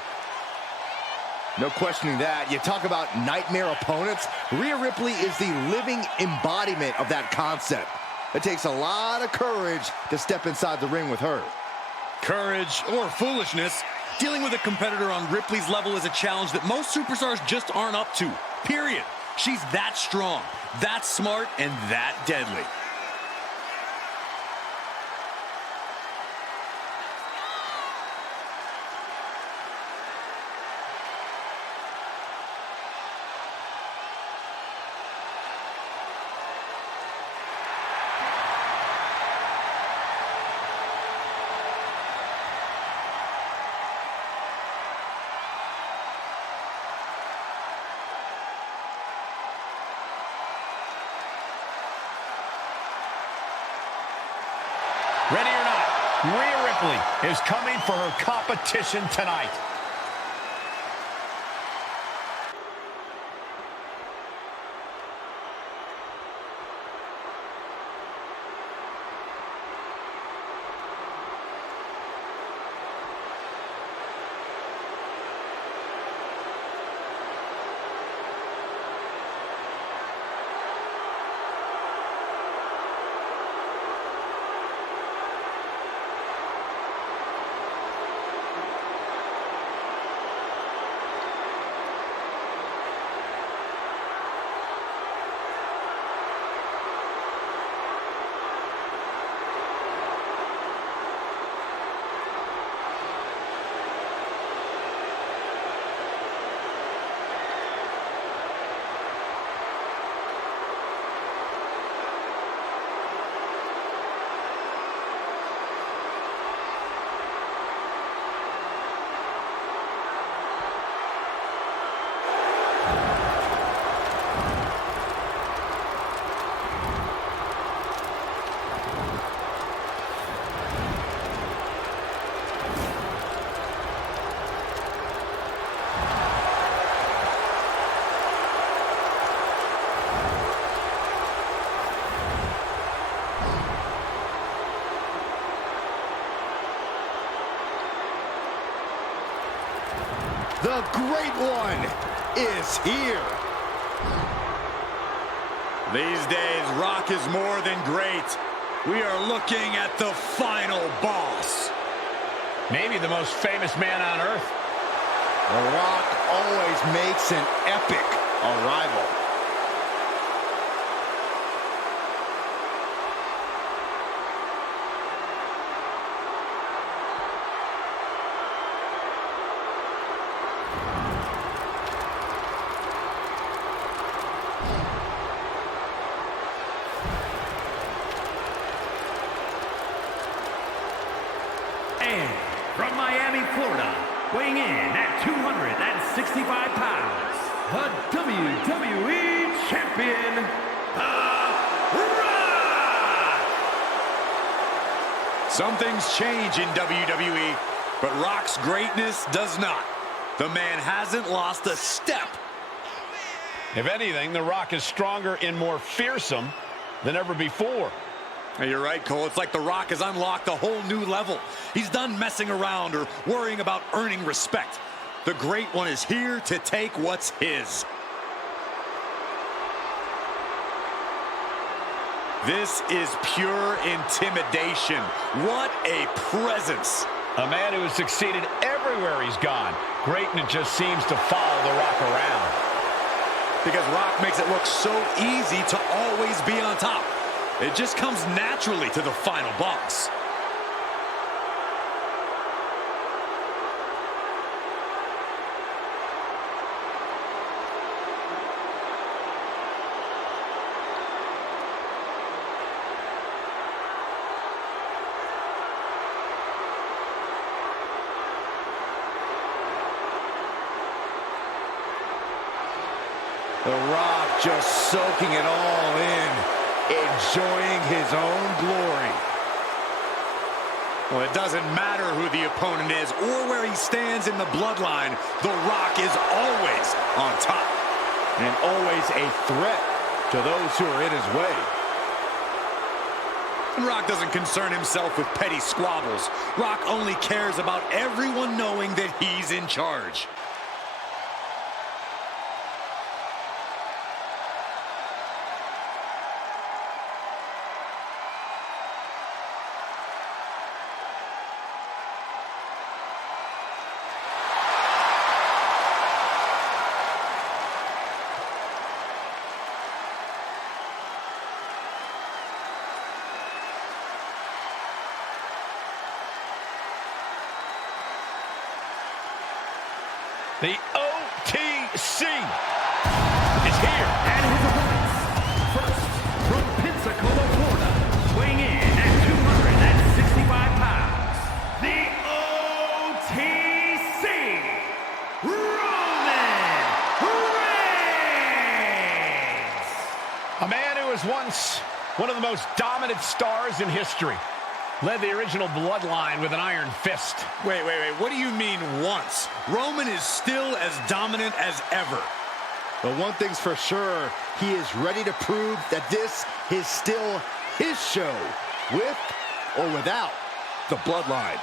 No questioning that. You talk about nightmare opponents. Rhea Ripley is the living embodiment of that concept. It takes a lot of courage to step inside the ring with her. Courage or foolishness, dealing with a competitor on Ripley's level is a challenge that most superstars just aren't up to. Period. She's that strong, that smart, and that deadly. Rhea Ripley is coming for her competition tonight. The Great One is here. These days, Rock is more than great. We are looking at the final boss. Maybe the most famous man on earth. The Rock always makes an epic arrival. And from Miami, Florida, weighing in at 265 pounds, the WWE Champion, The Rock! Some things change in WWE, but Rock's greatness does not. The man hasn't lost a step. If anything, The Rock is stronger and more fearsome than ever before. Hey, you're right, Cole. It's like The Rock has unlocked a whole new level. He's done messing around or worrying about earning respect. The Great One is here to take what's his. This is pure intimidation. What a presence. A man who has succeeded everywhere he's gone. Greatness just seems to follow The Rock around. Because Rock makes it look so easy to always be on top. It just comes naturally to the final boss. The Rock just soaking it all in, enjoying his own glory. Well, it doesn't matter who the opponent is or where he stands in the bloodline. The Rock is always on top. And always a threat to those who are in his way. And Rock doesn't concern himself with petty squabbles. Rock only cares about everyone knowing that he's in charge. The OTC is here. And his opponents, first, from Pensacola, Florida, weighing in at 265 pounds, the OTC, Roman Reigns! A man who was once one of the most dominant stars in history. Led the original bloodline with an iron fist. Wait. What do you mean once? Roman is still as dominant as ever. But one thing's for sure, he is ready to prove that this is still his show, with or without the bloodline.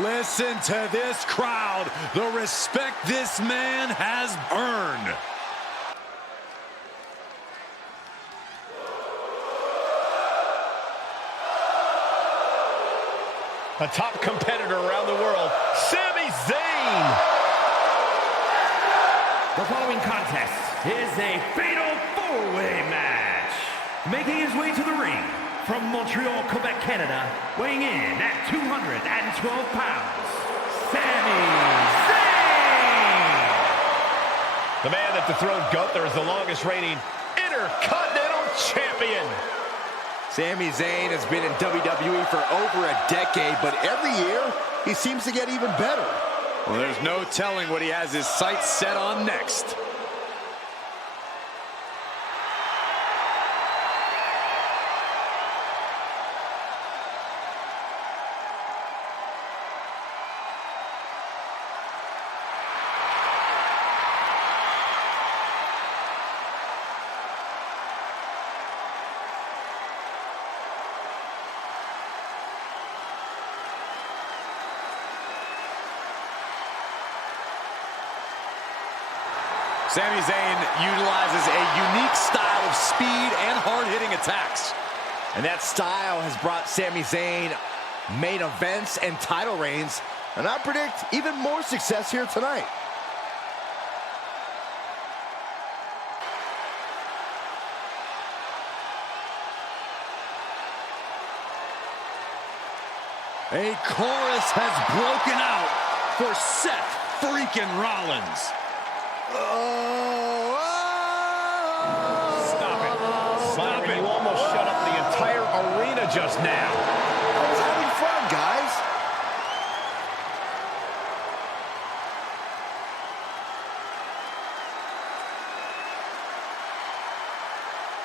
Listen to this crowd, the respect this man has earned. A top competitor around the world, Sami Zayn. The following contest is a fatal four-way match. Making his way to the ring from Montreal, Quebec, Canada, weighing in at 212 pounds, Sami Zayn. The man that dethroned Gunther is the longest reigning Intercontinental Champion. Sami Zayn has been in WWE for over a decade, but every year, he seems to get even better. Well, there's no telling what he has his sights set on next. Sami Zayn utilizes a unique style of speed and hard-hitting attacks. And that style has brought Sami Zayn main events and title reigns, and I predict even more success here tonight. A chorus has broken out for Seth freaking Rollins. Stop it. You almost shut up the entire arena just now. I was having fun, guys.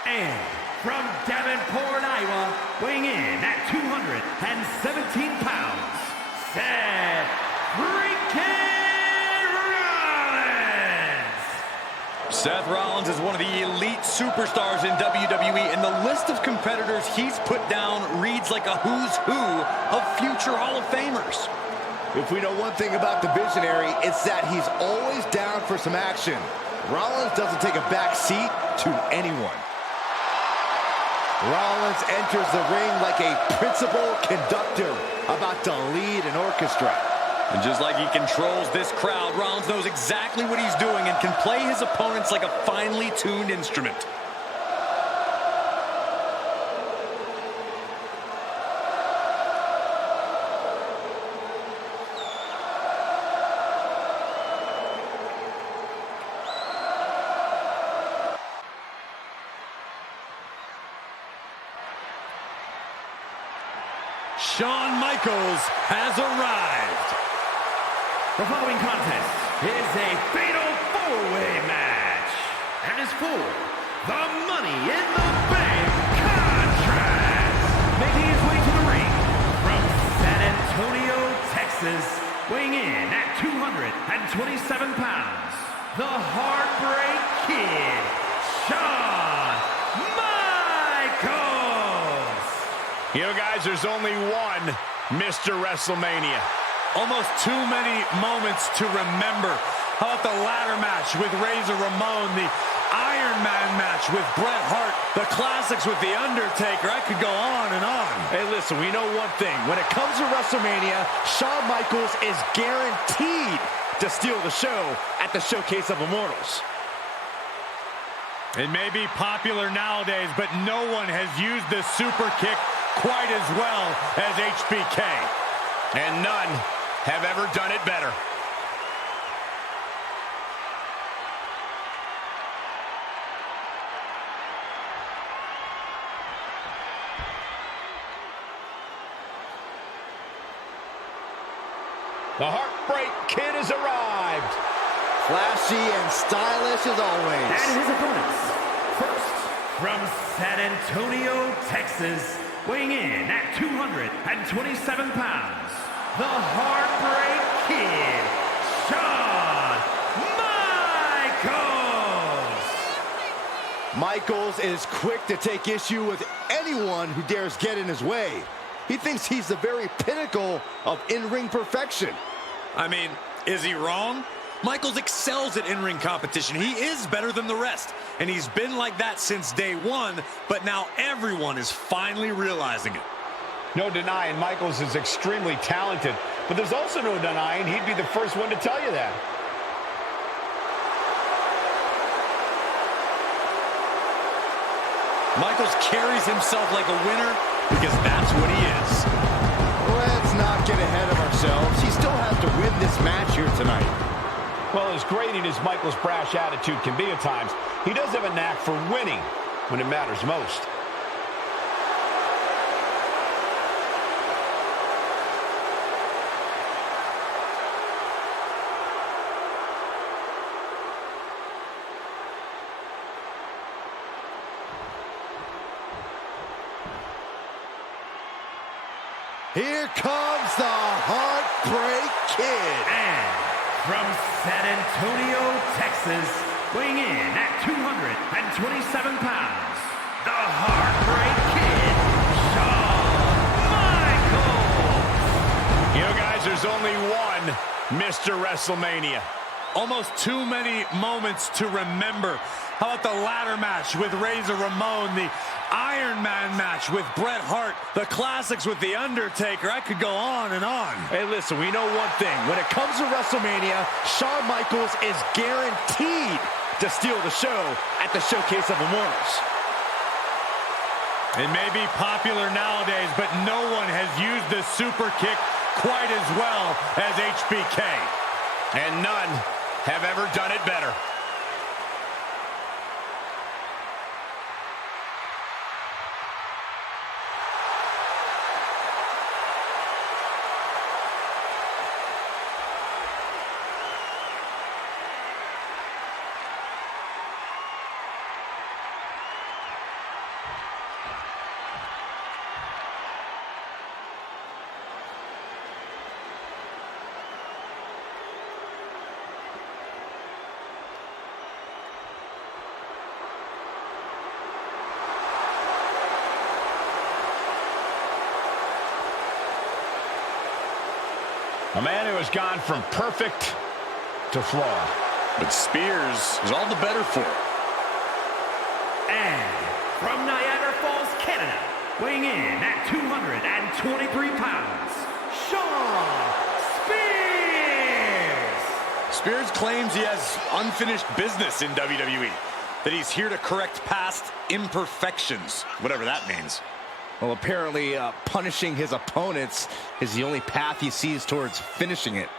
And from Davenport, Iowa, weighing in at 217 pounds, Seth freaking Seth Rollins is one of the elite superstars in WWE, and the list of competitors he's put down reads like a who's who of future Hall of Famers. If we know one thing about the Visionary, it's that he's always down for some action. Rollins doesn't take a back seat to anyone. Rollins enters the ring like a principal conductor about to lead an orchestra. And just like he controls this crowd, Rollins knows exactly what he's doing and can play his opponents like a finely tuned instrument. Shawn Michaels has arrived. The following contest is a fatal four-way match and is for the Money in the Bank contract. Making his way to the ring from San Antonio, Texas, weighing in at 227 pounds, the Heartbreak Kid, Shawn Michaels. You know, guys, there's only one Mr. WrestleMania. Almost too many moments to remember. How about the ladder match with Razor Ramon, the Iron Man match with Bret Hart, the classics with The Undertaker. I could go on and on. Hey, listen, we know one thing. When it comes to WrestleMania, Shawn Michaels is guaranteed to steal the show at the Showcase of Immortals. It may be popular nowadays, but no one has used the super kick quite as well as HBK. And none have ever done it better. The Heartbreak Kid has arrived. Flashy and stylish as always. And his opponents. First, from San Antonio, Texas, weighing in at 227 pounds, the Heartbreak Kid, Shawn Michaels. Michaels is quick to take issue with anyone who dares get in his way. He thinks he's the very pinnacle of in-ring perfection. I mean, is he wrong? Michaels excels at in-ring competition. He is better than the rest, and he's been like that since day one, but now everyone is finally realizing it. No denying Michaels is extremely talented, but there's also no denying he'd be the first one to tell you that. Michaels carries himself like a winner because that's what he is. Let's not get ahead of ourselves. He still has to win this match here tonight. Well, as grating as Michaels' brash attitude can be at times, he does have a knack for winning when it matters most. Here comes the Heartbreak Kid. And from San Antonio, Texas, weighing in at 227 pounds, the Heartbreak Kid, Shawn Michaels. You know, guys, there's only one Mr. WrestleMania. Almost too many moments to remember. How about the ladder match with Razor Ramon, the Iron Man match with Bret Hart, the classics with The Undertaker. I could go on and on. Hey, listen, we know one thing. When it comes to WrestleMania, Shawn Michaels is guaranteed to steal the show at the Showcase of Immortals. It may be popular nowadays, but no one has used the super kick quite as well as HBK. And none have ever done it better. A man who has gone from perfect to flawed. But Spears is all the better for it. And from Niagara Falls, Canada, weighing in at 223 pounds, Shawn Spears. Spears claims he has unfinished business in WWE, that he's here to correct past imperfections, whatever that means. Well, apparently punishing his opponents is the only path he sees towards finishing it.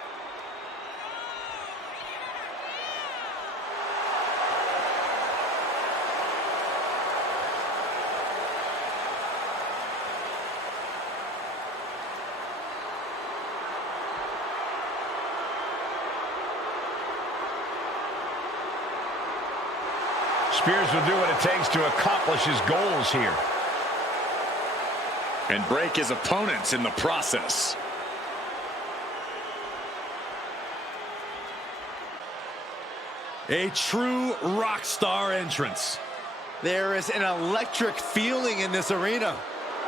Spears will do what it takes to accomplish his goals here. And break his opponents in the process. A true rock star entrance. There is an electric feeling in this arena.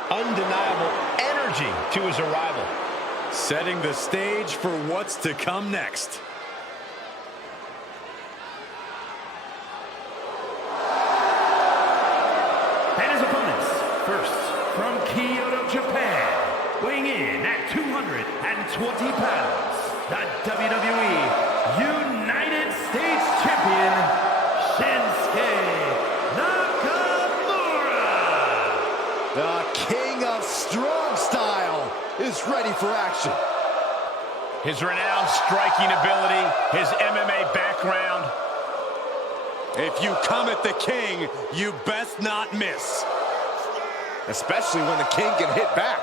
Undeniable energy to his arrival. Setting the stage for what's to come next. And his opponents, first from Kyoto, Japan, weighing in at 220 pounds, the WWE United States Champion, Shinsuke Nakamura. The King of Strong Style is ready for action. His renowned striking ability, his MMA background. If you come at the King, you best not miss. Especially when the King can hit back.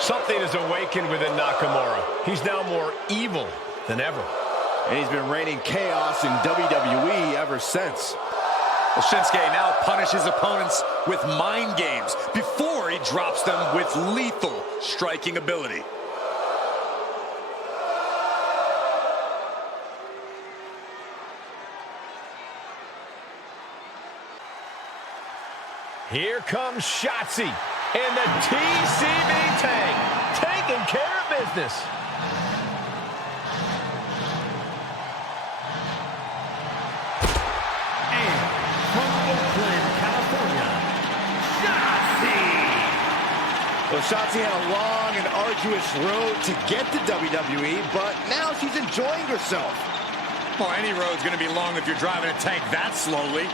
Something has awakened within Nakamura. He's now more evil than ever. And he's been raining chaos in WWE ever since. Well, Shinsuke now punishes opponents with mind games before he drops them with lethal striking ability. Here comes Shotzi in the TCB tank, taking care of business. And from Oakland, California, Shotzi. Well, Shotzi had a long and arduous road to get to WWE, but now she's enjoying herself. Well, any road's going to be long if you're driving a tank that slowly.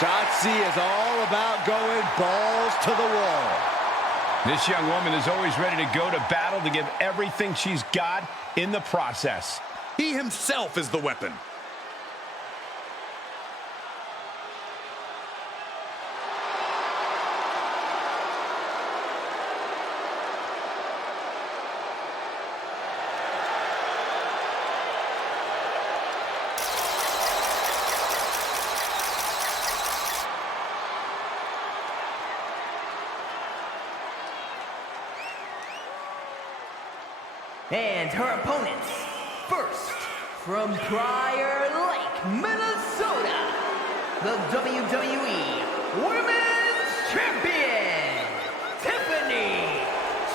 Shotzi is all about going balls to the wall. This young woman is always ready to go to battle to give everything she's got in the process. He himself is the weapon. And her opponents, first, from Prior Lake, Minnesota, the WWE Women's Champion, Tiffany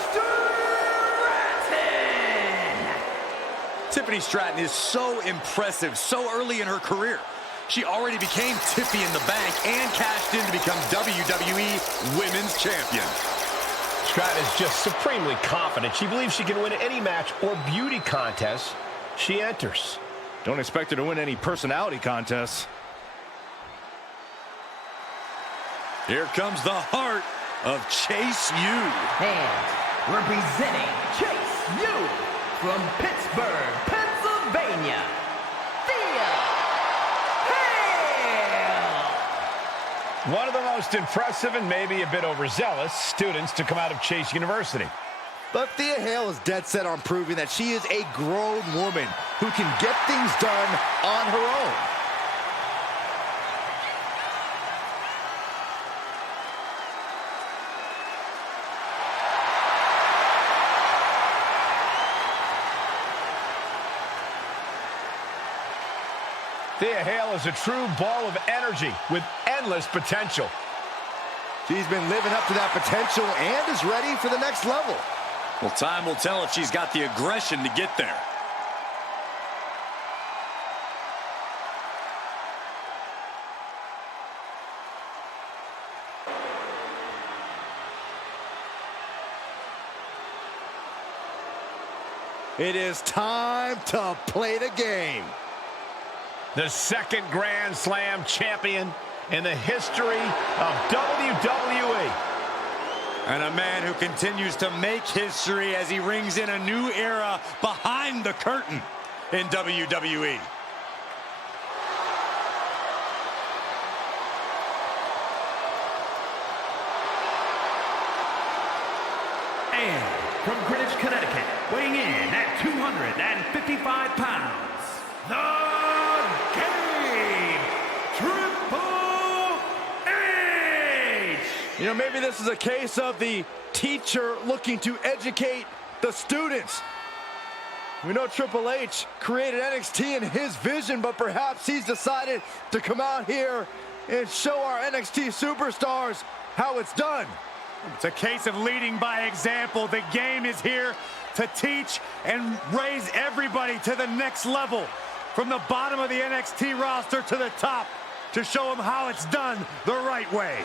Stratton. Tiffany Stratton is so impressive so early in her career. She already became Tiffy in the bank and cashed in to become WWE Women's Champion. Stratton is just supremely confident. She believes she can win any match or beauty contest she enters. Don't expect her to win any personality contests. Here comes the heart of Chase U. And representing Chase U from Pittsburgh, Pennsylvania, Thea Hail. One of the most impressive and maybe a bit overzealous students to come out of Chase University. But Thea Hail is dead set on proving that she is a grown woman who can get things done on her own. Thea Hail is a true ball of energy with endless potential. She's been living up to that potential and is ready for the next level. Well, time will tell if she's got the aggression to get there. It is time to play the game. The second Grand Slam champion in the history of WWE. And a man who continues to make history as he rings in a new era behind the curtain in WWE. And from Greenwich, Connecticut, weighing in at 255 pounds, the Game, Triple H! You know, maybe this is a case of the teacher looking to educate the students. We know Triple H created NXT in his vision, but perhaps he's decided to come out here and show our NXT superstars how it's done. It's a case of leading by example. The Game is here to teach and raise everybody to the next level. From the bottom of the NXT roster to the top, to show them how it's done the right way.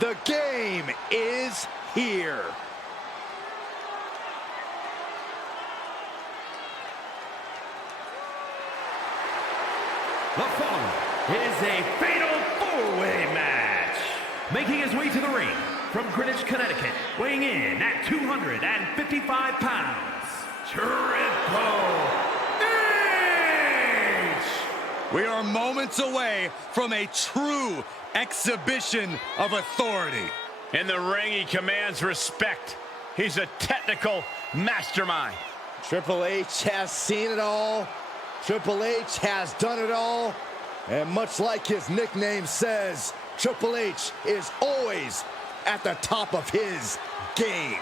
The Game is here. The following is a fatal four-way match. Making his way to the ring from Greenwich, Connecticut, weighing in at 255 pounds, Triple H! We are moments away from a true exhibition of authority. In the ring, he commands respect. He's a technical mastermind. Triple H has seen it all. Triple H has done it all. And much like his nickname says, Triple H is always at the top of his game.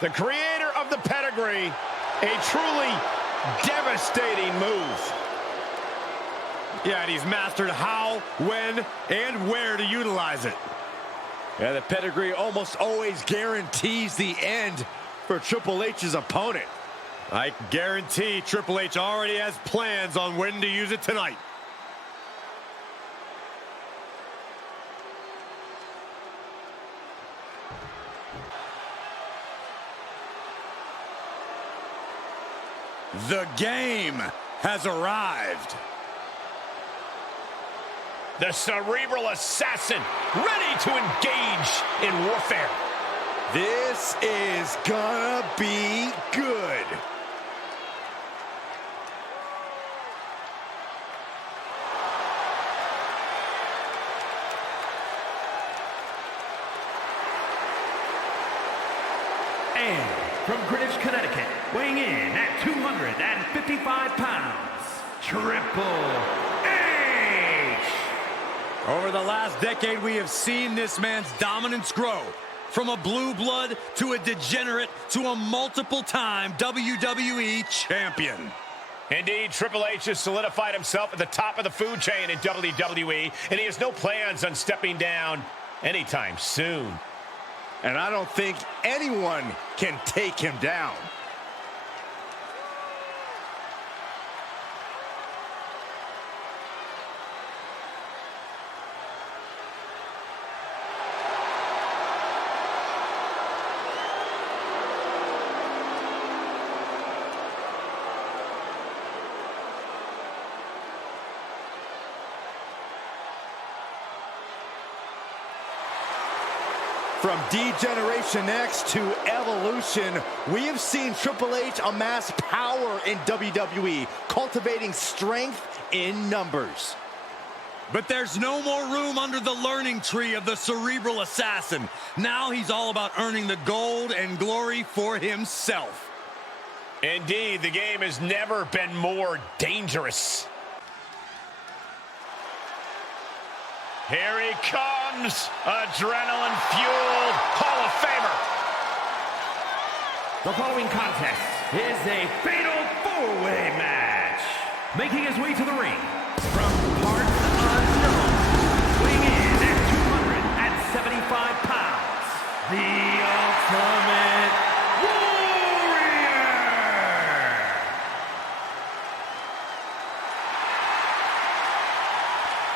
The creator of the pedigree, a truly devastating move. Yeah, and he's mastered how, when, and where to utilize it. Yeah, the pedigree almost always guarantees the end for Triple H's opponent. I guarantee Triple H already has plans on when to use it tonight. The Game has arrived. The cerebral assassin, ready to engage in warfare. This is gonna be good. from Greenwich, Connecticut, weighing in at 255 pounds, Triple H! Over the last decade, we have seen this man's dominance grow. From a blue blood to a degenerate to a multiple-time WWE champion. Indeed, Triple H has solidified himself at the top of the food chain in WWE, and he has no plans on stepping down anytime soon. And I don't think anyone can take him down. From Degeneration X to Evolution, we have seen Triple H amass power in WWE, cultivating strength in numbers. But there's no more room under the learning tree of the cerebral assassin. Now he's all about earning the gold and glory for himself. Indeed, the game has never been more dangerous. Here he comes, adrenaline-fueled Hall of Famer. The following contest is a fatal four-way match. Making his way to the ring from parts unknown, weighing in at 275 pounds, the Ultimate Warrior!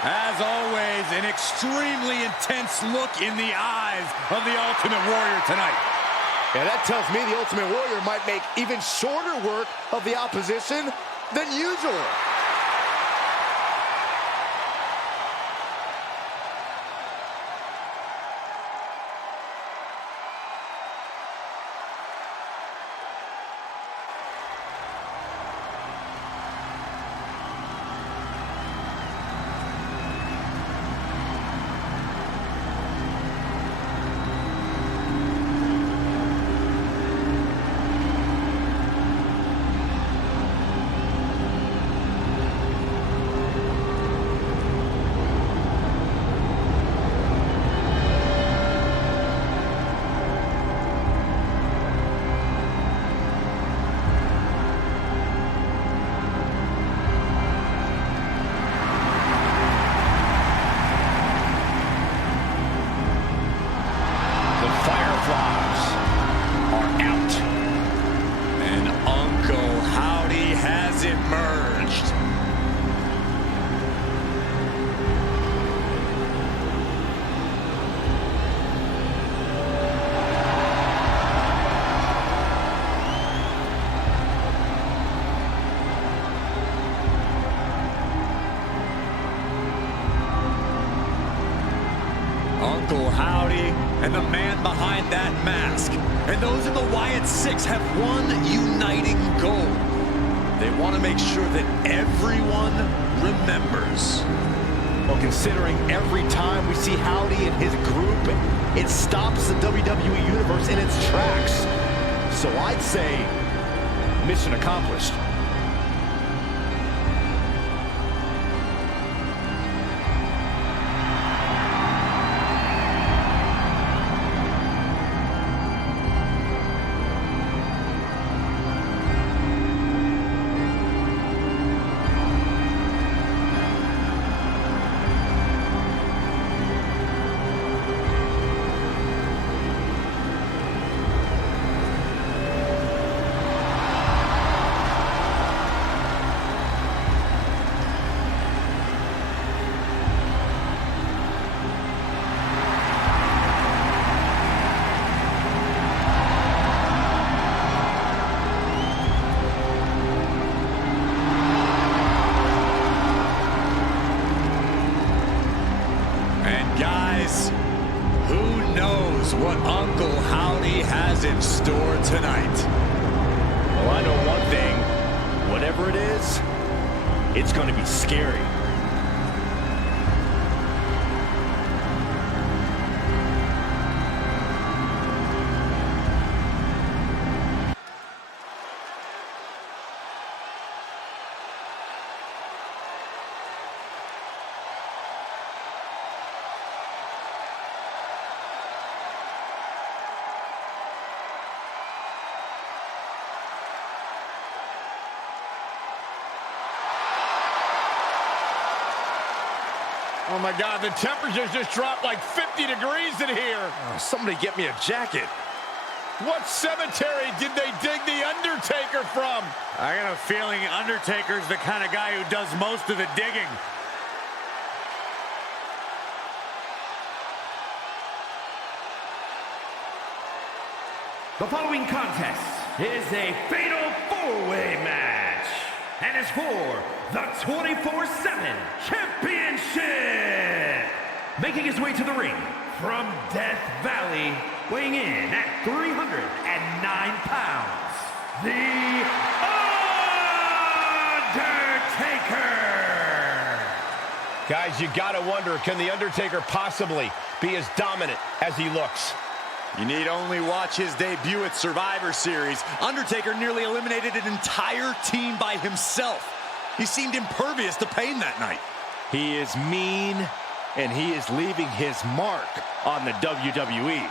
As always, an extremely intense look in the eyes of the Ultimate Warrior tonight. Yeah, that tells me the Ultimate Warrior might make even shorter work of the opposition than usual. Uncle Howdy and the man behind that mask. And those in the Wyatt Six have one uniting goal. They want to make sure that everyone remembers. Well, considering every time we see Howdy and his group, it stops the WWE Universe in its tracks. So I'd say, mission accomplished. What Uncle Howdy has in store tonight. Well, I know one thing. Whatever it is, it's going to be scary. Oh my God, the temperature's just dropped like 50 degrees in here. Oh, somebody get me a jacket. What cemetery did they dig the Undertaker from? I got a feeling Undertaker's the kind of guy who does most of the digging. The following contest is a fatal four-way match and is for the 24/7 Championship. Making his way to the ring from Death Valley, weighing in at 309 pounds, the Undertaker! Guys, you gotta wonder, can the Undertaker possibly be as dominant as he looks? You need only watch his debut at Survivor Series. Undertaker nearly eliminated an entire team by himself. He seemed impervious to pain that night. He is mean, and he is leaving his mark on the WWE.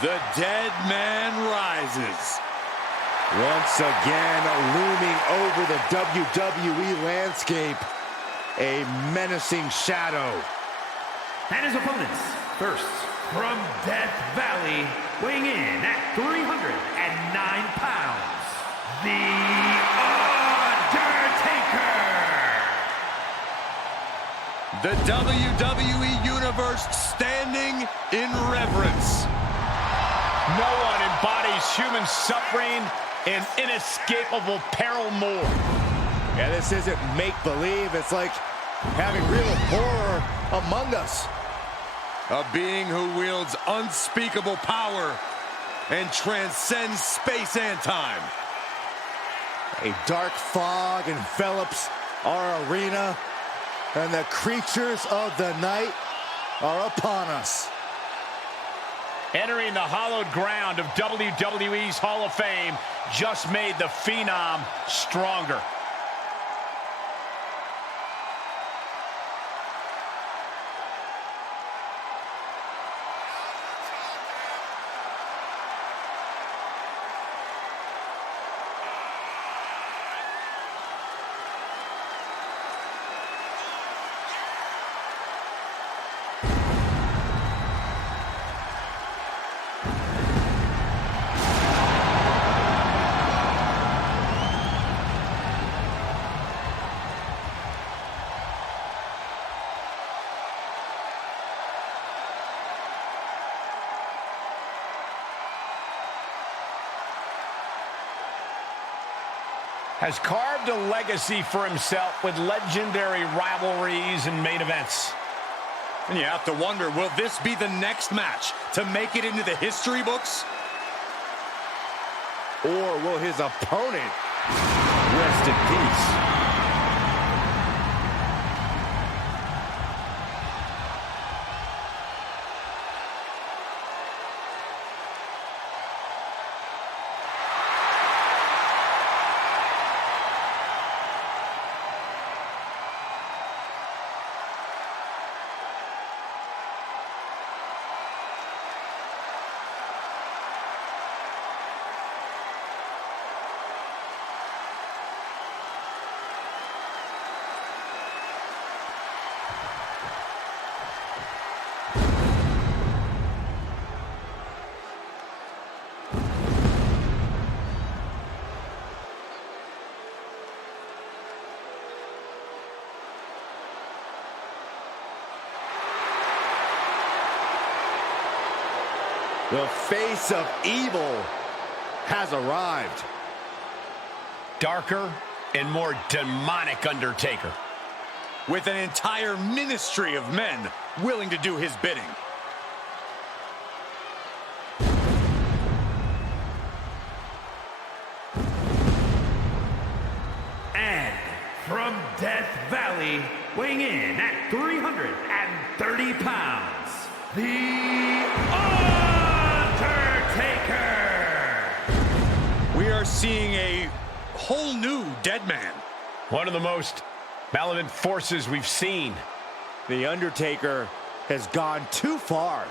The dead man rises. Once again, looming over the WWE landscape, a menacing shadow. And his opponents, first, from Death Valley, weighing in at 309 pounds, the Undertaker! The WWE Universe standing in reverence. No one embodies human suffering and inescapable peril more. Yeah, this isn't make-believe. It's like having real horror among us. A being who wields unspeakable power and transcends space and time. A dark fog envelops our arena, and the creatures of the night are upon us. Entering the hallowed ground of WWE's Hall of Fame just made the Phenom stronger. Has carved a legacy for himself with legendary rivalries and main events. And you have to wonder, will this be the next match to make it into the history books? Or will his opponent rest in peace? The face of evil has arrived. Darker and more demonic Undertaker. with an entire ministry of men willing to do his bidding. And from Death Valley, weighing in at 330 pounds, The Undertaker! We are seeing a whole new dead man. One of the most malevolent forces we've seen. The Undertaker has gone too far.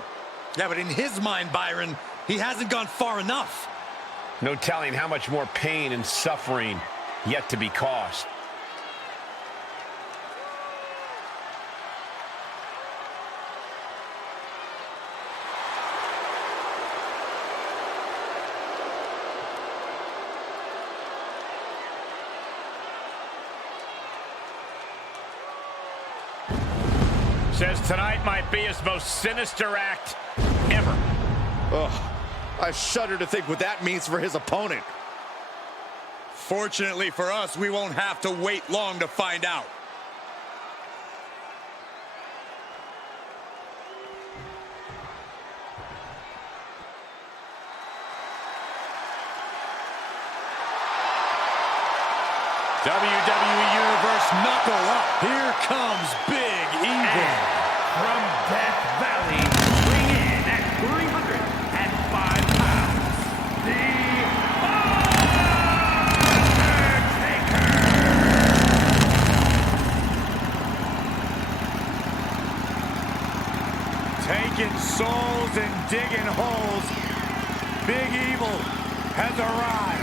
Yeah, but in his mind, Byron, he hasn't gone far enough. No telling how much more pain and suffering yet to be caused. Says tonight might be his most sinister act ever. Ugh, I shudder to think what that means for his opponent. Fortunately for us, we won't have to wait long to find out. WWE Universe, knuckle up. Here comes Big Evil. From Death Valley, weighing in at 305 pounds, The Undertaker! Taking souls and digging holes. Big Evil has arrived.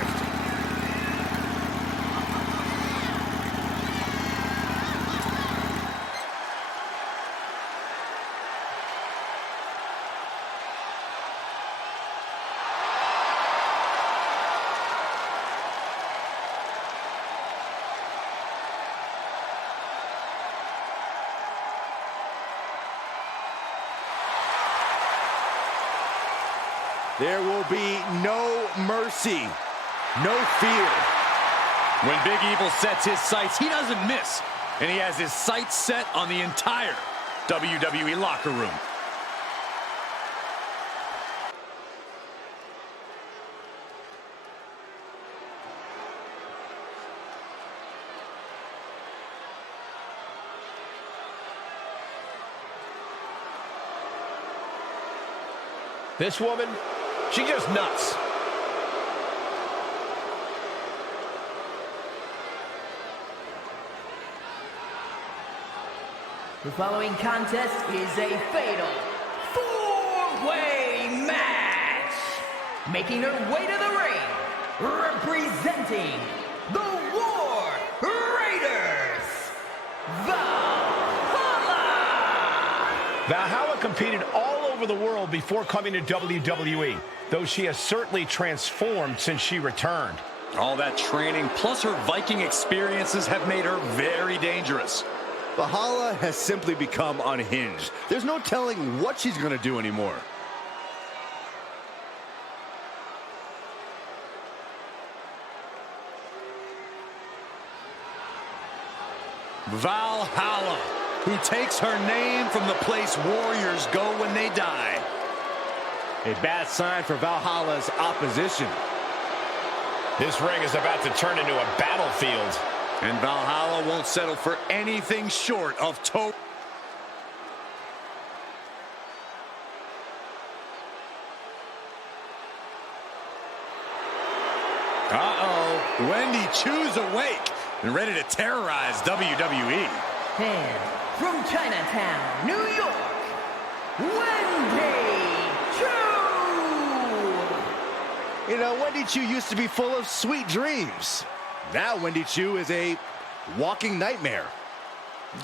There will be no mercy, no fear. When Big Evil sets his sights, he doesn't miss. And he has his sights set on the entire WWE locker room. This woman, she's just nuts. The following contest is a fatal four-way match. Making her way to the ring, representing the War Raiders, Valhalla! Valhalla competed all over the world before coming to WWE, though she has certainly transformed since she returned. All that training plus her Viking experiences have made her very dangerous. Valhalla has simply become unhinged. There's no telling what she's going to do anymore. Valhalla, who takes her name from the place warriors go when they die. A bad sign for Valhalla's opposition. This ring is about to turn into a battlefield. And Valhalla won't settle for anything short of total. Uh-oh, Wendy Choo's awake and ready to terrorize WWE. And from Chinatown, New York, Wendy Choo! You know, Wendy Choo used to be full of sweet dreams. Now Wendy Choo is a walking nightmare.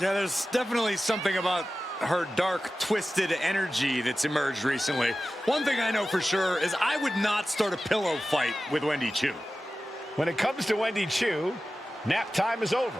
Yeah, there's definitely something about her dark, twisted energy that's emerged recently. One thing I know for sure is I would not start a pillow fight with Wendy Choo. When it comes to Wendy Choo, nap time is over.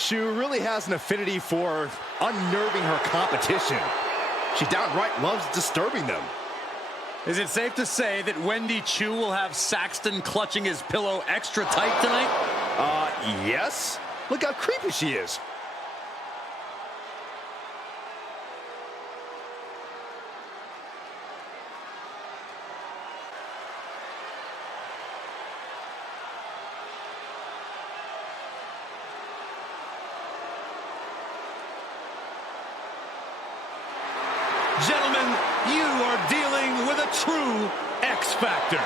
Choo really has an affinity for unnerving her competition. She downright loves disturbing them. Is it safe to say that Wendy Choo will have Saxton clutching his pillow extra tight tonight? Yes. Look how creepy she is. Gentlemen, you are dealing with a true X Factor.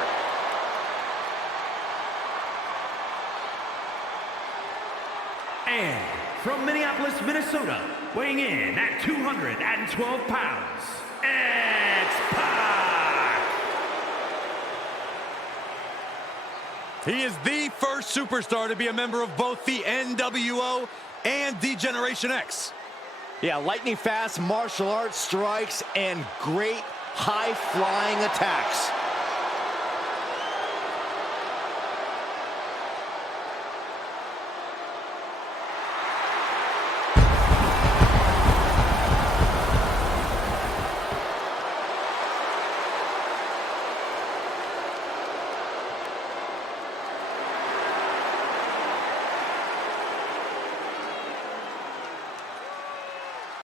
And from Minneapolis, Minnesota, weighing in at 212 pounds, X-Pac! He is the first superstar to be a member of both the NWO and D-Generation X. Yeah, lightning fast martial arts strikes and great high-flying attacks.